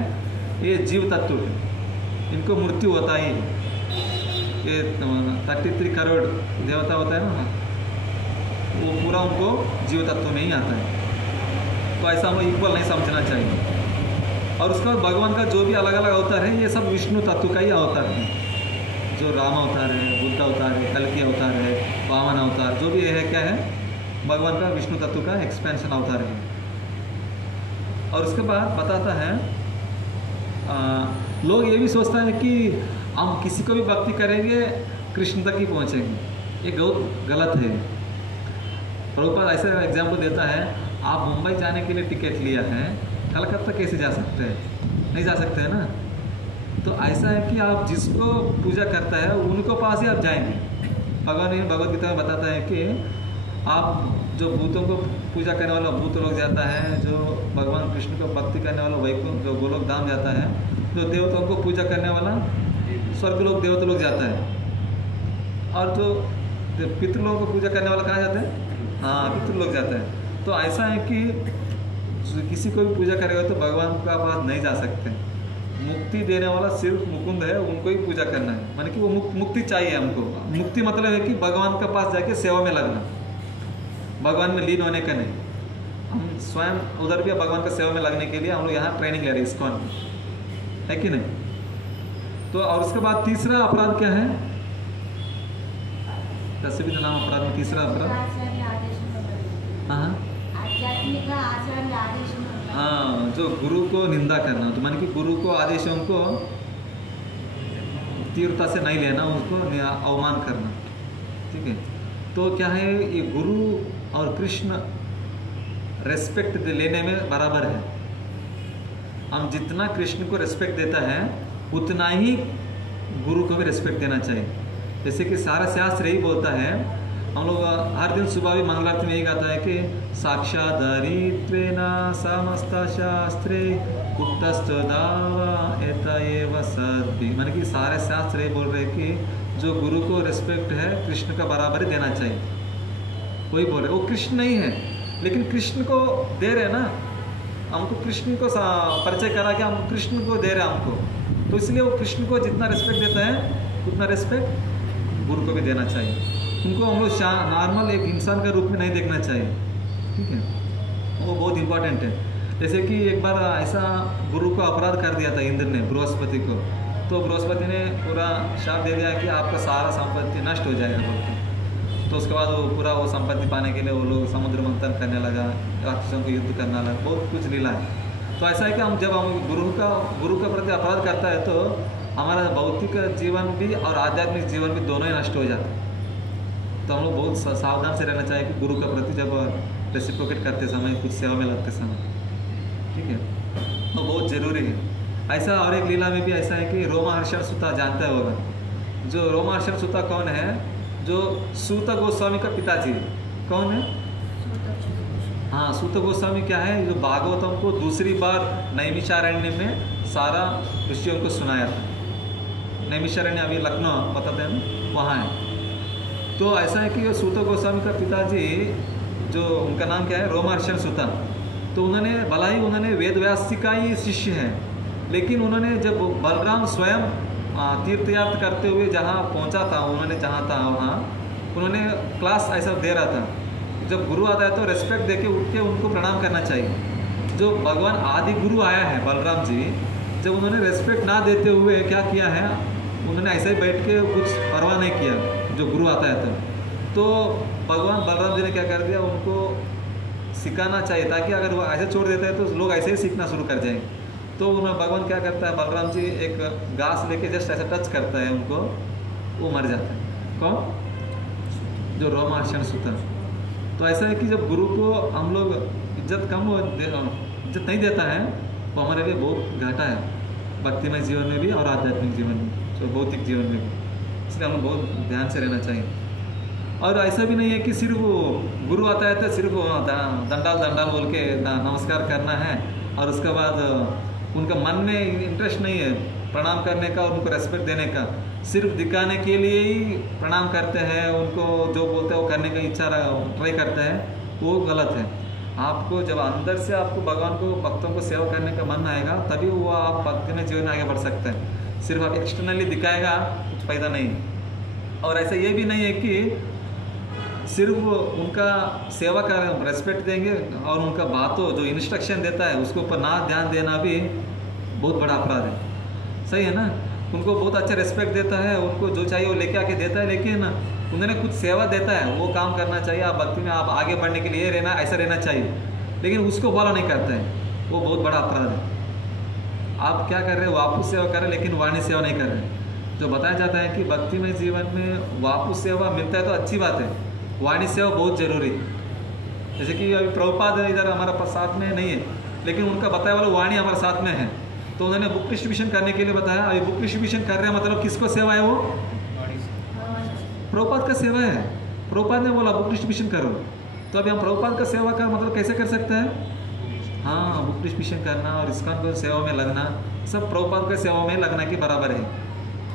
ये जीव तत्व है, इनको मृत्यु होता ही है। ये 33 करोड़ देवता होता है ना, वो पूरा उनको जीव तत्व में ही आता है। तो ऐसा हमें इक्वल नहीं समझना चाहिए। और उसके बाद भगवान का जो भी अलग अलग अवतार है ये सब विष्णु तत्व का ही अवतार है। जो राम अवतार है, बुद्ध अवतार है, कल्कि अवतार है, वामन अवतार, जो भी है क्या है, भगवान का विष्णु तत्व का एक्सपेंशन अवतार है। और उसके बाद बताता है लोग ये भी सोचता है कि हम किसी को भी भक्ति करेंगे कृष्ण तक ही पहुँचेंगे, ये बहुत गलत है। प्रभुपाद ऐसा एग्जाम्पल देता है, आप मुंबई जाने के लिए टिकट लिया है, कलकत्ता कैसे जा सकते हैं, नहीं जा सकते हैं ना। तो ऐसा है कि आप जिसको पूजा करता है उनको पास ही आप जाएंगे। भगवान भगवद गीता में बताता है कि आप जो भूतों को पूजा करने वाला भूत लोग जाता है, जो भगवान कृष्ण को भक्ति करने वाला वैकुंठ जो गोलोक धाम जाता है, जो देवताओं को पूजा करने वाला स्वर्गलोक देवता लोग जाता है, और जो पितृलोगों को पूजा करने वाला कहाँ जाता है, हाँ, पितृलोक जाता है। तो ऐसा है कि किसी को भी पूजा करेगा तो भगवान का पास नहीं जा सकते। मुक्ति देने वाला सिर्फ मुकुंद है, उनको ही पूजा करना है, माने कि वो मुक्ति चाहिए हमको। मुक्ति मतलब है कि भगवान के पास जाके सेवा में लगना, भगवान में लीन होने का नहीं। हम स्वयं उधर भी भगवान का सेवा में लगने के लिए हम लोग यहाँ ट्रेनिंग ले रहे हैं इस्कॉन में, है कि नहीं। तो और उसके बाद तीसरा अपराध क्या है, 10 नाम अपराध में तीसरा अपराध, हाँ, जो गुरु को निंदा करना, तो माने कि गुरु को आदेशों को तीव्रता से नहीं लेना, उसको अवमान करना, ठीक है। तो क्या है, ये गुरु और कृष्ण रेस्पेक्ट लेने में बराबर है। हम जितना कृष्ण को रेस्पेक्ट देता है उतना ही गुरु को भी रेस्पेक्ट देना चाहिए। जैसे कि सारा शास्त्र यही बोलता है, हम लोग हर दिन सुबह भी मंगलारती में यही गाता है कि साक्षादरित्वेन समस्त शास्त्रे उक्तस्तु दावा एतएव सद्भि, माने कि सारे शास्त्र यही बोल रहे हैं कि जो गुरु को रेस्पेक्ट है कृष्ण का बराबर ही देना चाहिए। कोई बोल रहे वो कृष्ण नहीं है, लेकिन कृष्ण को दे रहे ना, हमको कृष्ण को परिचय करा के हम कृष्ण को दे रहे हैं हमको, तो इसलिए वो कृष्ण को जितना रिस्पेक्ट देता है उतना रिस्पेक्ट गुरु को भी देना चाहिए। उनको हम लोग नॉर्मल एक इंसान के रूप में नहीं देखना चाहिए, ठीक है, वो बहुत इंपॉर्टेंट है। जैसे कि एक बार ऐसा गुरु को अपराध कर दिया था इंद्र ने बृहस्पति को, तो बृहस्पति ने पूरा शाप दे दिया कि आपका सारा संपत्ति नष्ट हो जाएगा बोल के। तो उसके बाद वो पूरा वो संपत्ति पाने के लिए वो लोग समुद्र मंथन करने लगा, राक्षसों को युद्ध करने लगा, बहुत कुछ लीला है। तो ऐसा है कि हम जब हम गुरु का प्रति अपराध करता है तो हमारा भौतिक जीवन भी और आध्यात्मिक जीवन भी दोनों ही नष्ट हो जाते हैं। तो हम लोग बहुत सावधान से रहना चाहिए कि गुरु के प्रति जब रेसिप्रोकेट करते समय, कुछ सेवा में लगते समय, ठीक है, तो बहुत ज़रूरी है। ऐसा और एक लीला में भी ऐसा है कि रोमहर्षण सूता जानता होगा। जो रोमहर्षण सूता कौन है? जो सूत गोस्वामी का पिताजी कौन है? हाँ, सूत गोस्वामी क्या है? जो भागवतम को दूसरी बार नैमिषारण्य में सारा ऋषियों को सुनाया था। नैमिषारण्य अभी लखनऊ बताते हैं ना, वहाँ है। तो ऐसा है कि सूत गोस्वामी का पिताजी जो उनका नाम क्या है? रोमहर्षण सूता। तो उन्होंने भला ही उन्होंने वेद व्यास जी का ही शिष्य है, लेकिन उन्होंने जब बलराम स्वयं तीर्थयात्र करते हुए जहाँ पहुँचा था, उन्होंने जहाँ था वहाँ उन्होंने क्लास ऐसा दे रहा था, जब गुरु आता है तो रेस्पेक्ट देके उठ के उनको प्रणाम करना चाहिए। जो भगवान आदि गुरु आया है बलराम जी, जब उन्होंने रेस्पेक्ट ना देते हुए क्या किया है, उन्होंने ऐसे ही बैठ के कुछ परवाह नहीं किया जो गुरु आता है तो भगवान बलराम जी ने क्या कर दिया, उनको सिखाना चाहिए, ताकि अगर वो ऐसे छोड़ देते हैं तो लोग ऐसे ही सीखना शुरू कर जाएंगे। तो उन्हें भगवान क्या करता है, बलराम जी एक घास लेके जस्ट ऐसे टच करता है उनको, वो मर जाता है। कौन? जो रोमहर्षण सूता। तो ऐसा है कि जब गुरु को हम लोग इज्जत इज्जत नहीं देता है तो हमारे लिए बहुत घाटा है, भक्तिमय जीवन में भी और आध्यात्मिक जीवन में, जो भौतिक जीवन में भी। इसलिए हमें बहुत ध्यान से रहना चाहिए। और ऐसा भी नहीं है कि सिर्फ गुरु आता है तो सिर्फ दंडाल बोल के नमस्कार करना है और उसके बाद उनका मन में इंटरेस्ट नहीं है प्रणाम करने का और उनको रेस्पेक्ट देने का, सिर्फ दिखाने के लिए ही प्रणाम करते हैं, उनको जो बोलते हैं वो करने की इच्छा ट्राई करते हैं, वो गलत है। आपको जब अंदर से आपको भगवान को, भक्तों को सेवा करने का मन आएगा, तभी वो आप भक्ति में जीवन में आगे बढ़ सकते हैं। सिर्फ आप एक्सटर्नली दिखाएगा कुछ फायदा नहीं है। और ऐसा ये भी नहीं है कि सिर्फ उनका सेवा का रेस्पेक्ट देंगे और उनका बातों जो इंस्ट्रक्शन देता है उसके ऊपर ना ध्यान देना भी बहुत बड़ा अपराध है। सही है ना? उनको बहुत अच्छा रेस्पेक्ट देता है, उनको जो चाहिए वो लेके आके देता है, लेकिन उन्होंने कुछ सेवा देता है वो काम करना चाहिए, आप भक्ति में आप आगे बढ़ने के लिए रहना, ऐसा रहना चाहिए, लेकिन उसको फॉलो नहीं करते हैं, वो बहुत बड़ा अपराध है। आप क्या कर रहे हैं? वापस सेवा कर रहे हैं, लेकिन वाणी सेवा नहीं कर रहे। जो बताया जाता है कि भक्ति में जीवन में वापस सेवा मिलता है तो अच्छी बात है, वाणी सेवा बहुत जरूरी है। जैसे कि अभी प्रभुपाद इधर हमारा साथ में नहीं है, लेकिन उनका बताया वाला वाणी हमारे साथ में है, तो उन्होंने बुक डिस्ट्रीब्यूशन करने के लिए बताया। अभी बुक डिस्ट्रीब्यूशन कर रहे हैं मतलब किसको सेवा है? वो प्रभुपाद का सेवा है। प्रभुपाद ने बोला बुक डिस्ट्रीब्यूशन करो, तो अभी हम प्रभुपाद का सेवा कर मतलब कैसे कर सकते हैं? हाँ, बुक डिस्ट्रीब्यूशन करना और इस्कॉन को सेवा में लगना, सब प्रभुपाद के सेवा में लगना के बराबर है,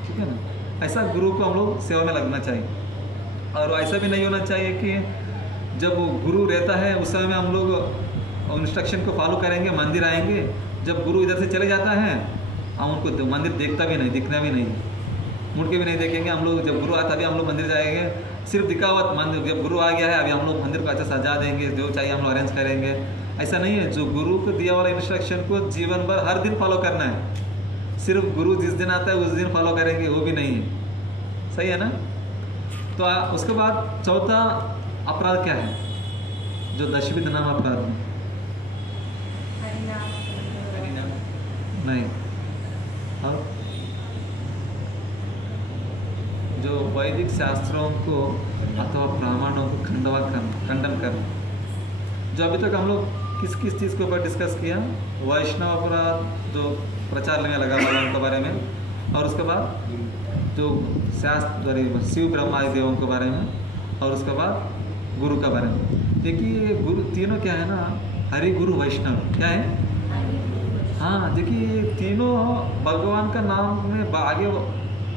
ठीक है ना? ऐसा गुरु को हम लोग सेवा में लगना चाहिए। और ऐसा भी नहीं होना चाहिए कि जब गुरु रहता है उस समय हम लोग इंस्ट्रक्शन को फॉलो करेंगे, मंदिर आएंगे, जब गुरु इधर से चले जाता है हम उनको मंदिर देखता भी नहीं, दिखना भी नहीं, मुड़ के भी नहीं देखेंगे हम लोग। जब गुरु आता अभी हम लोग मंदिर जाएंगे, सिर्फ दिखावत मंदिर, जब गुरु आ गया है अभी हम लोग मंदिर को अच्छा सजा देंगे, जो चाहिए हम लोग अरेंज करेंगे, ऐसा नहीं है। जो गुरु को दिया वाला इंस्ट्रक्शन को जीवन भर हर दिन फॉलो करना है, सिर्फ गुरु जिस दिन आता है उस दिन फॉलो करेंगे वो भी नहीं है। सही है ना? तो उसके बाद चौथा अपराध क्या है? जो दशविध नाम अपराध में नहीं, और जो वैदिक शास्त्रों को अथवा ब्राह्मणों को खंडन करना। जो अभी तक हम लोग किस किस चीज़ के ऊपर डिस्कस किया? वैष्णव अपराध जो प्रचार लेने लगा भगवान के बारे में, और उसके बाद जो शास्त्र शिव ब्रह्मा आदि देवों के बारे में, और उसके बाद गुरु के बारे में। देखिए गुरु तीनों क्या है ना, हरि गुरु वैष्णव क्या है? हाँ, देखिए तीनों भगवान का नाम में आगे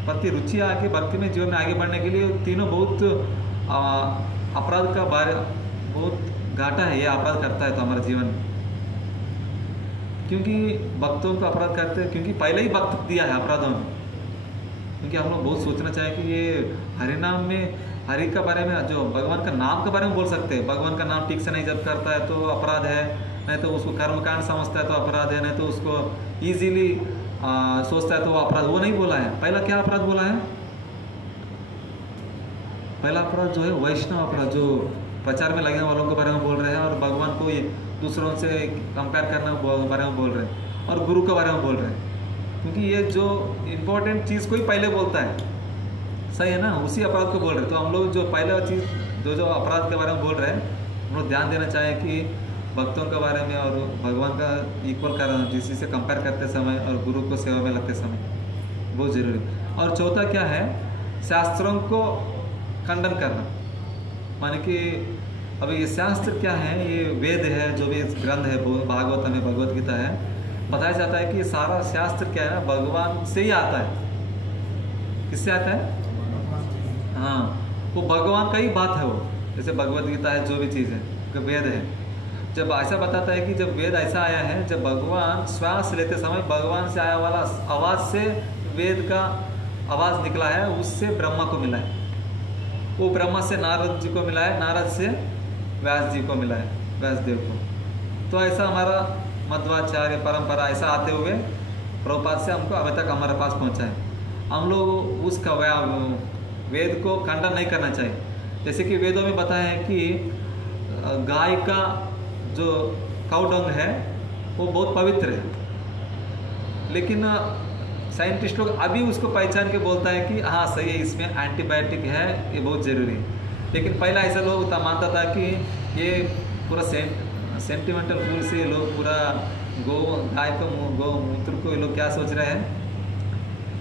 प्रति रुचि आगे भक्ति में जीवन में आगे बढ़ने के लिए तीनों बहुत अपराध का बारे बहुत घाटा है, ये अपराध करता है तो हमारे जीवन में। क्योंकि भक्तों को अपराध करते हैं, क्योंकि पहले ही वक्त दिया है अपराधों में। क्योंकि हम लोग बहुत सोचना चाहिए कि ये हरि नाम में, हरि के बारे में, जो भगवान का नाम के बारे में बोल सकते हैं। भगवान का नाम ठीक से नहीं जप करता है तो अपराध है, नहीं तो उसको कर्मकांड समझता है तो अपराध है, नहीं तो उसको ईजीली सोचता है तो वो अपराध। वो नहीं बोला है। पहला क्या अपराध बोला है? पहला अपराध जो है वैष्णव अपराध, जो प्रचार में लगने वालों के बारे में बोल रहे हैं और भगवान को ये दूसरों से कंपेयर करने के बारे में बोल रहे हैं और गुरु के बारे में बोल रहे हैं। क्योंकि ये जो इम्पोर्टेंट चीज़ को ही पहले बोलता है, सही है ना, उसी अपराध को बोल रहे हैं। तो हम लोग जो पहला चीज़ जो अपराध के बारे में बोल रहे हैं, हम लोग ध्यान देना चाहिए कि भक्तों के बारे में और भगवान का इक्वल करना, किसी से कंपेयर करते समय और गुरु को सेवा में लगते समय बहुत ज़रूरी। और चौथा क्या है? शास्त्रों को खंडन करना। माने कि अभी ये शास्त्र क्या है? ये वेद है, जो भी ग्रंथ है, भागवत में भगवत गीता है, बताया जाता है कि ये सारा शास्त्र क्या है ना, भगवान से ही आता है। किससे आता है? हाँ, वो भगवान का ही बात है वो। जैसे भगवत गीता है, जो भी चीज़ है, वेद है। जब ऐसा बताता है कि जब वेद ऐसा आया है, जब भगवान श्वास लेते समय भगवान से आया वाला आवाज़ से वेद का आवाज़ निकला है, उससे ब्रह्मा को मिला है। वो ब्रह्मा से नारद जी को मिला है, नारद से व्यास जी को मिला है, व्यासदेव को। तो ऐसा हमारा मध्वाचार्य परंपरा ऐसा आते हुए प्रभुपाद से हमको अभी तक हमारे पास पहुंचा है। हम लोग उसका वेद को खंडन नहीं करना चाहिए। जैसे कि वेदों में बताया है कि गाय का जो काउडंग है वो बहुत पवित्र है, लेकिन साइंटिस्ट लोग अभी उसको पहचान के बोलता है कि हाँ सही है, इसमें एंटीबायोटिक है, ये बहुत ज़रूरी है। लेकिन पहला ऐसा लोग मानता था कि ये पूरा सेंटिमेंटल फूल से लोग पूरा गाय को गौ मूत्र को ये लोग क्या सोच रहे हैं,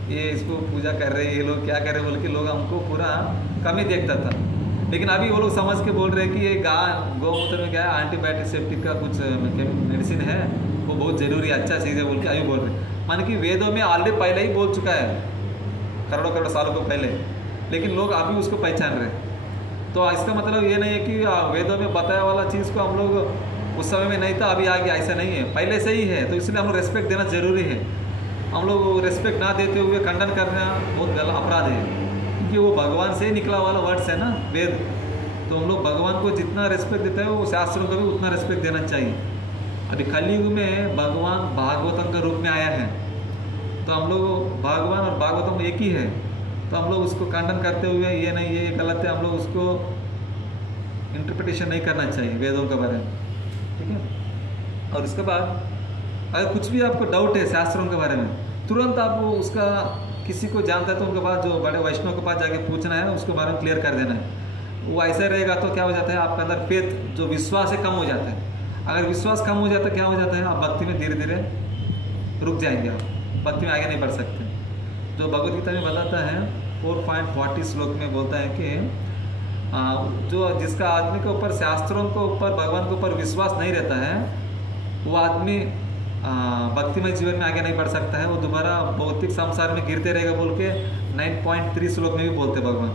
ये इसको पूजा कर रहे हैं, ये लोग क्या कर रहे हैं बोल के लोग हमको पूरा कम ही देखता था। लेकिन अभी वो लोग समझ के बोल रहे हैं कि ये गौमूत्र में क्या है, एंटीबायोटिक सेप्टिक का कुछ मेडिसिन है, वो बहुत ज़रूरी है, अच्छा चीज़ है बोल के अभी बोल रहे हैं। माने कि वेदों में ऑलरेडी पहले ही बोल चुका है, करोड़ों करोड़ सालों को पहले, लेकिन लोग अभी उसको पहचान रहे हैं। तो इसका मतलब ये नहीं है कि वेदों में बताया वाला चीज़ को हम लोग उस समय में नहीं था अभी आ गया, ऐसा नहीं है, पहले से ही है। तो इसलिए हम लोग रेस्पेक्ट देना ज़रूरी है। हम लोग रेस्पेक्ट ना देते हुए खंडन करना बहुत गलत अपराध है, क्योंकि वो भगवान से ही निकला वाला वर्ड्स है ना वेद। तो हम लोग भगवान को जितना रेस्पेक्ट देते हैं वो शास्त्रों को भी उतना रेस्पेक्ट देना चाहिए। अभी कलयुग में भगवान भागवतम के रूप में आया है, तो हम लोग भगवान और भागवतम एक ही है। तो हम लोग उसको खंडन करते हुए ये नहीं ये गलत है, हम लोग उसको इंटरप्रिटेशन नहीं करना चाहिए वेदों के बारे में, ठीक है। और उसके बाद अगर कुछ भी आपको डाउट है शास्त्रों के बारे में, तुरंत आप वो उसका किसी को जानता है तो उनके पास, जो बड़े वैष्णव के पास जाके पूछना है, उसके बारे में क्लियर कर देना है। वो ऐसा रहेगा तो क्या हो जाता है, आपके अंदर फेथ जो विश्वास है कम हो जाता है। अगर विश्वास कम हो जाता है क्या हो जाता है, आप भक्ति में धीरे धीरे रुक जाएंगे, आप भक्ति में आगे नहीं बढ़ सकते। जो भगवद गीता में बताता है 4.40 श्लोक में बोलता है कि जो जिसका आदमी के ऊपर शास्त्रों के ऊपर भगवान के ऊपर विश्वास नहीं रहता है, वो आदमी भक्तिमय जीवन में आगे नहीं बढ़ सकता है, वो दोबारा भौतिक संसार में गिरते रहेगा बोल के 9.3 श्लोक में भी बोलते भगवान।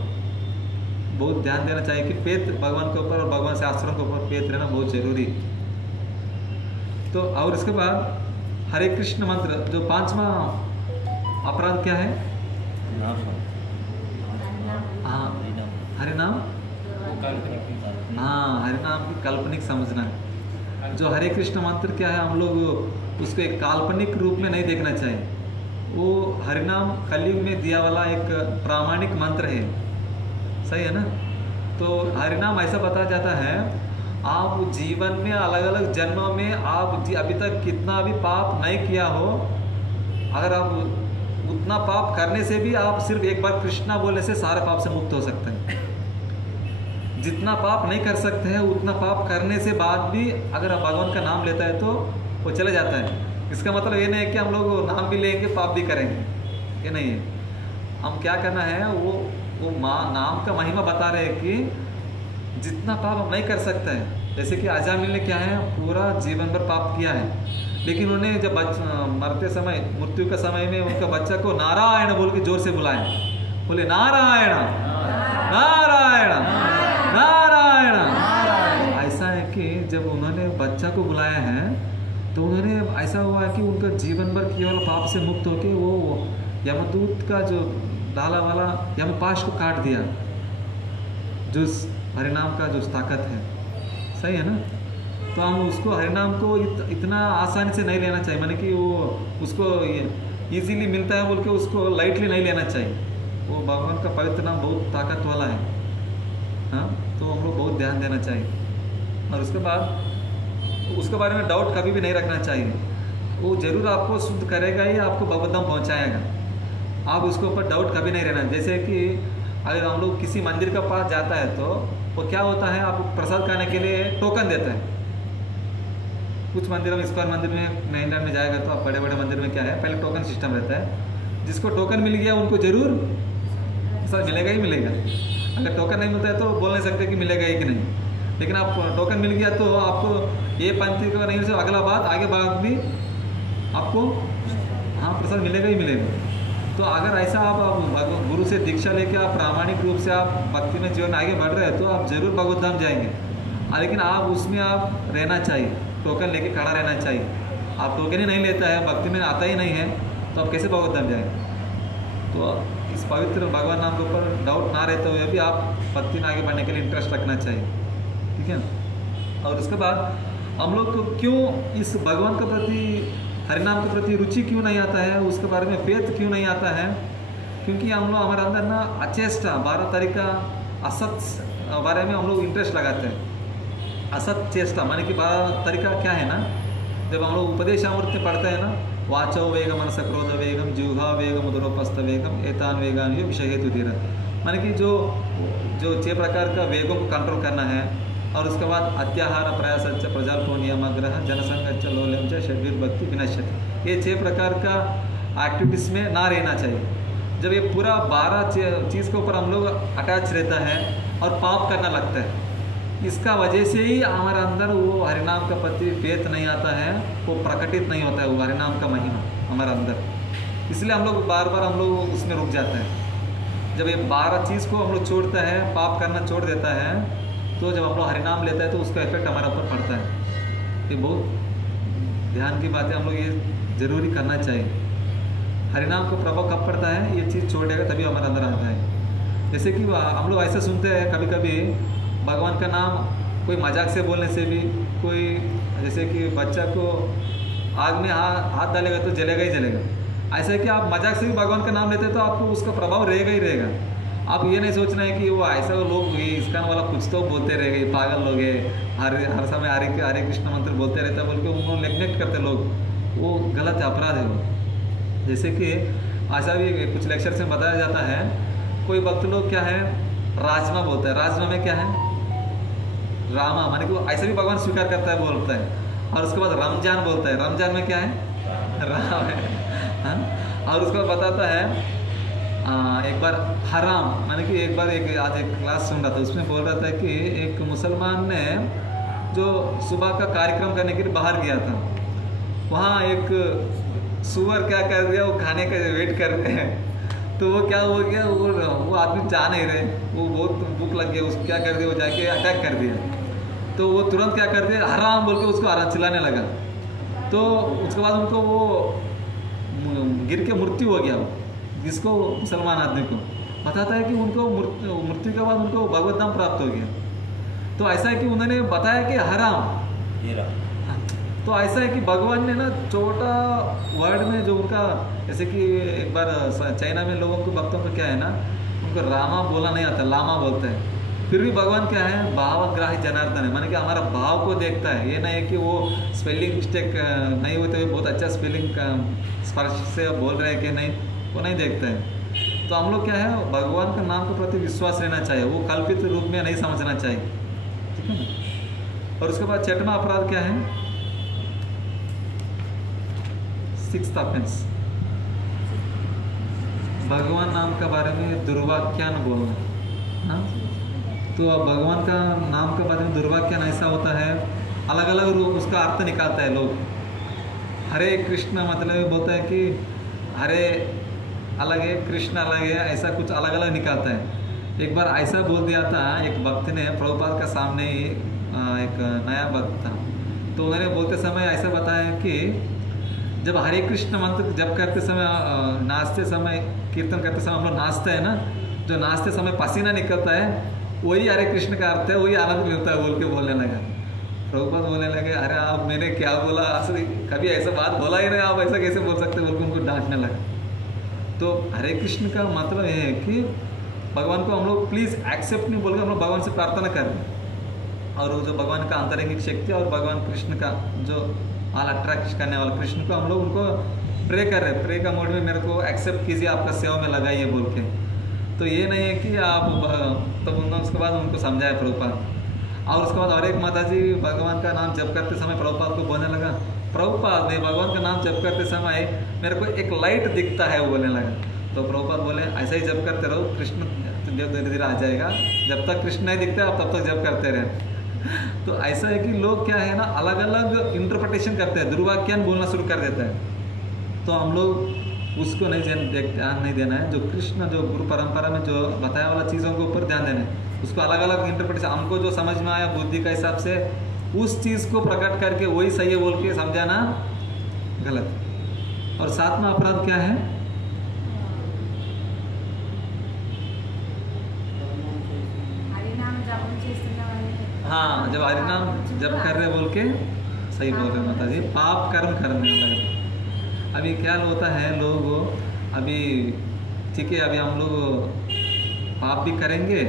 बहुत ध्यान देना चाहिए कि फेथ भगवान के ऊपर और भगवान शास्त्रों के ऊपर फेथ रहना बहुत जरूरी। तो और इसके बाद हरे कृष्ण मंत्र, जो 5वां अपराध क्या है? हाँ, हरे नाम, हाँ, हरे नाम की काल्पनिक समझना है। जो हरे कृष्ण मंत्र क्या है, हम लोग उसको एक काल्पनिक रूप में नहीं देखना चाहिए। वो हरिनाम कलयुग में दिया वाला एक प्रामाणिक मंत्र है, सही है ना। तो हरिनाम ऐसा बताया जाता है, आप जीवन में अलग अलग जन्मों में आप अभी तक कितना भी पाप नहीं किया हो, अगर आप उतना पाप करने से भी आप सिर्फ एक बार कृष्णा बोलने से सारे पाप से मुक्त हो सकते हैं। जितना पाप नहीं कर सकते हैं उतना पाप करने से बाद भी अगर आप भगवान का नाम लेता है तो वो चले जाता है। इसका मतलब ये नहीं है कि हम लोग नाम भी लेंगे पाप भी करेंगे, ये नहीं है। हम क्या करना है, वो नाम का महिमा बता रहे हैं कि जितना पाप हम नहीं कर सकते हैं। जैसे कि अजामिल ने क्या है, पूरा जीवन भर पाप किया है, लेकिन उन्हें जब मरते समय, मृत्यु के समय में उनका बच्चा को नारायण बोल के जोर से बुलाए, बोले नारायण नारायण नारायण। ऐसा है कि बच्चा को बुलाया है तो उन्होंने ऐसा हुआ कि उनका जीवन भर केवल पाप से मुक्त होकर वो यमदूत का जो डाला वाला यमपाश को काट दिया, जो हरिनाम का जो ताकत है। सही है ना? तो हम उसको हरिनाम को इतना आसानी से नहीं लेना चाहिए, माने कि वो उसको इजीली मिलता है बोल के उसको लाइटली नहीं लेना चाहिए। वो भगवान का पवित्र नाम बहुत ताकत वाला है। हाँ, तो हम लोग बहुत ध्यान देना चाहिए। और उसके बाद उसके बारे में डाउट कभी भी नहीं रखना चाहिए। वो जरूर आपको शुद्ध करेगा ही, आपको भगवत धाम पहुँचाएगा। आप उसके ऊपर डाउट कभी नहीं रहना। जैसे कि अगर हम लोग किसी मंदिर के पास जाता है तो वो क्या होता है, आपको प्रसाद खाने के लिए टोकन देता है। कुछ मंदिरों में, इस्कॉन मंदिर में, नैनीताल में जाएगा तो आप बड़े बड़े मंदिर में क्या है, पहले टोकन सिस्टम रहता है। जिसको टोकन मिल गया उनको जरूर प्रसाद मिलेगा ही मिलेगा। अगर टोकन नहीं मिलता है तो बोल नहीं सकते कि मिलेगा ही कि नहीं। लेकिन आप टोकन मिल गया तो आपको ये पंक्ति का नहीं से अगला बात आगे बात भी आपको हाँ प्रसाद मिलेगा ही मिलेगा। तो अगर ऐसा आप गुरु से दीक्षा लेके आप प्रामाणिक रूप से आप भक्ति में जीवन आगे बढ़ रहे हैं तो आप जरूर भगवत धाम जाएंगे। लेकिन आप उसमें आप रहना चाहिए, टोकन लेके खड़ा रहना चाहिए। आप टोकन ही नहीं लेता है, भक्ति में आता ही नहीं है, तो आप कैसे भगवत धाम जाएंगे? तो इस पवित्र भगवान नाम के ऊपर डाउट ना रहते हुए भी आप भक्ति में आगे बढ़ने के लिए इंटरेस्ट रखना चाहिए। ठीक है ना? और उसके बाद हम लोग को क्यों इस भगवान के प्रति, हरिनाम के प्रति रुचि क्यों नहीं आता है, उसके बारे में फेथ क्यों नहीं आता है? क्योंकि हम लोग हमारे अंदर ना अचेष्टा 12 तरीका असत बारे में हम लोग इंटरेस्ट लगाते हैं। असत चेष्टा माने कि 12 तरीका क्या है ना, जब हम लोग उपदेशामृत में पढ़ते हैं ना, वाचो वेगम मनस क्रोध वेगम जुहा वेगम उदरोपस्थ वेगम एतान वेगान यो विषय हेतु धीर, माने कि जो 6 प्रकार का वेगों को कंट्रोल करना है। और उसके बाद अत्याहार प्रयास प्रजाल्पो नियमाग्रह जनसंग लोल्यम च षड्वीर भक्ति विनश्यति, ये 6 प्रकार का एक्टिविटीज़ में ना रहना चाहिए। जब ये पूरा 12 चीज़ के ऊपर हम लोग अटैच रहता है और पाप करना लगता है, इसका वजह से ही हमारे अंदर वो हरिनाम का प्रति फेथ नहीं आता है, वो प्रकटित नहीं होता है वो हरिनाम का महिमा हमारे अंदर। इसलिए हम लोग बार बार हम लोग उसमें रुक जाते हैं। जब ये 12 चीज़ को हम लोग छोड़ता है, पाप करना छोड़ देता है, तो जब हम लोग हरिनाम लेता है तो उसका इफेक्ट हमारे ऊपर पड़ता है। ये बहुत ध्यान की बातें हम लोग ये जरूरी करना चाहिए। हरिनाम का प्रभाव कब पड़ता है, ये चीज़ छोड़ेगा तभी हमारे अंदर आता है। जैसे कि हम लोग ऐसा सुनते हैं कभी कभी भगवान का नाम कोई मजाक से बोलने से भी, कोई जैसे कि बच्चा को आग में हाथ डालेगा तो जलेगा ही जलेगा। ऐसा है कि आप मजाक से भी भगवान का नाम लेते हैं तो आपको उसका प्रभाव रहेगा ही रहेगा। आप ये नहीं सोचना है कि वो ऐसा लोग ये इस्कॉन वाला कुछ तो बोलते रहेगा, ये पागल लोग है, हर समय हरे कृष्ण मंत्र बोलते रहता है बोल के उनको नेग्लेक्ट करते लोग, वो गलत है, अपराध है वो। जैसे कि ऐसा भी कुछ लेक्चर्स में बताया जाता है, कोई भक्त लोग क्या है राजमा बोलता है, राजमा में क्या है रामा, माने कि वो ऐसा भी भगवान स्वीकार करता है बोलता है। और उसके बाद रमजान बोलता है, रमजान में क्या है राम है, हाँ? और उसके बाद बताता है एक बार हराम, माने कि एक बार आज एक क्लास सुन रहा था, उसमें बोल रहा था कि एक मुसलमान ने जो सुबह का कार्यक्रम करने के लिए बाहर गया था, वहाँ एक सुअर क्या कर दिया, वो खाने का वेट कर रहे हैं, तो वो क्या हो गया, वो आदमी जा नहीं रहे, वो बहुत भूख लग गया, उसको क्या कर दिया, वो जाके अटैक कर दिया। तो वो तुरंत क्या कर दिया, हराम बोल के उसको हराम चिल्लाने लगा। तो उसके बाद उनको वो गिर के मृत्यु हो गया, जिसको मुसलमान आदमी को बताता है कि उनको मृत्यु के बाद उनको भगवत धाम प्राप्त हो गया। तो ऐसा है कि उन्होंने बताया कि हराम, तो ऐसा है कि भगवान ने ना छोटा वर्ड में जो उनका, जैसे कि एक बार चाइना में लोगों को भक्तों को क्या है ना, उनको रामा बोलना नहीं आता, लामा बोलता है। फिर भी भगवान क्या है, भावग्राही जनार्दन है, माने कि हमारा भाव को देखता है। ये नहीं है कि वो स्पेलिंग मिस्टेक नहीं होते हुए बहुत अच्छा स्पेलिंग स्पर्श से बोल रहे हैं कि नहीं, वो नहीं देखता है। तो हम लोग क्या है, भगवान का नाम के प्रति विश्वास रहना चाहिए, वो कल्पित रूप में नहीं समझना चाहिए। ठीक है ना? और उसके बाद 6वां अपराध क्या है, 6th ऑफेंस, भगवान नाम के बारे में दुर्वाक्यान बोलना। हाँ, तो अब भगवान का नाम के बारे में दुर्वाक्यान ऐसा होता है, अलग अलग रूप उसका अर्थ निकालता है लोग। हरे कृष्ण मतलब बोलता है कि हरे अलग है, कृष्ण अलग है, ऐसा कुछ अलग अलग निकालता है। एक बार ऐसा बोल दिया था एक भक्त ने प्रभुपाद का सामने ही, एक नया भक्त था, तो उन्होंने बोलते समय ऐसा बताया कि जब हरे कृष्ण मंत्र जप करते समय नाचते समय कीर्तन करते समय हम लोग नाचते हैं ना, जो नाचते समय पसीना निकलता है वही हरे कृष्ण का अर्थ है, वही आनंद मिलता है बोल के बोलने लगा। प्रभुपाद बोलने लगे अरे आप मैंने क्या बोला, असली कभी ऐसा बात बोला ही नहीं, आप ऐसा कैसे बोल सकते बोल के उनको डांटने लगा। तो हरे कृष्ण का मतलब ये है कि भगवान को हम लोग प्लीज़ एक्सेप्ट नहीं बोल के हम लोग भगवान से प्रार्थना कर रहे हैं, और वो जो भगवान का आंतरिक शक्ति और भगवान कृष्ण का जो ऑल अट्रैक्ट करने वाला कृष्ण को हम लोग उनको प्रे कर रहे हैं, प्रे का मोड में मेरे को एक्सेप्ट कीजिए, आपका सेवा में लगाइए बोल के। तो ये नहीं है कि आप तब उन्होंने उसके बाद उनको समझाया प्रभुपाद। और उसके बाद और एक माता जी भगवान का नाम जप करते समय प्रभुपाद को बोलने लगा, प्रभुपाद मैं भगवान का नाम जप करते समय मेरे को एक लाइट दिखता है, वो बोलने लगा। तो प्रभुपाद बोले ऐसा ही जप करते रहो, कृष्ण जब धीरे धीरे आ जाएगा, जब तक कृष्ण नहीं दिखते आप तब तक जप करते रहे। तो ऐसा है कि लोग क्या है ना अलग अलग इंटरप्रिटेशन करते हैं, दुर्वाक्यान बोलना शुरू कर देता है। तो हम लोग उसको नहीं ध्यान नहीं देना है, जो कृष्ण जो गुरु परंपरा में जो बताया वाला चीज़ों के ऊपर ध्यान देना है, उसको अलग अलग इंटरप्रिटेशन हमको जो समझ में आया बुद्धि का हिसाब से उस चीज़ को प्रकट करके वही सही है बोल के समझाना गलत। और सातवां अपराध क्या है? हाँ, जब हरिनाम जब कर रहे बोल के सही बोल रहे माता जी, पाप कर्म करने लगे। अभी क्या होता है लोग अभी ठीक है, अभी हम लोग पाप भी करेंगे,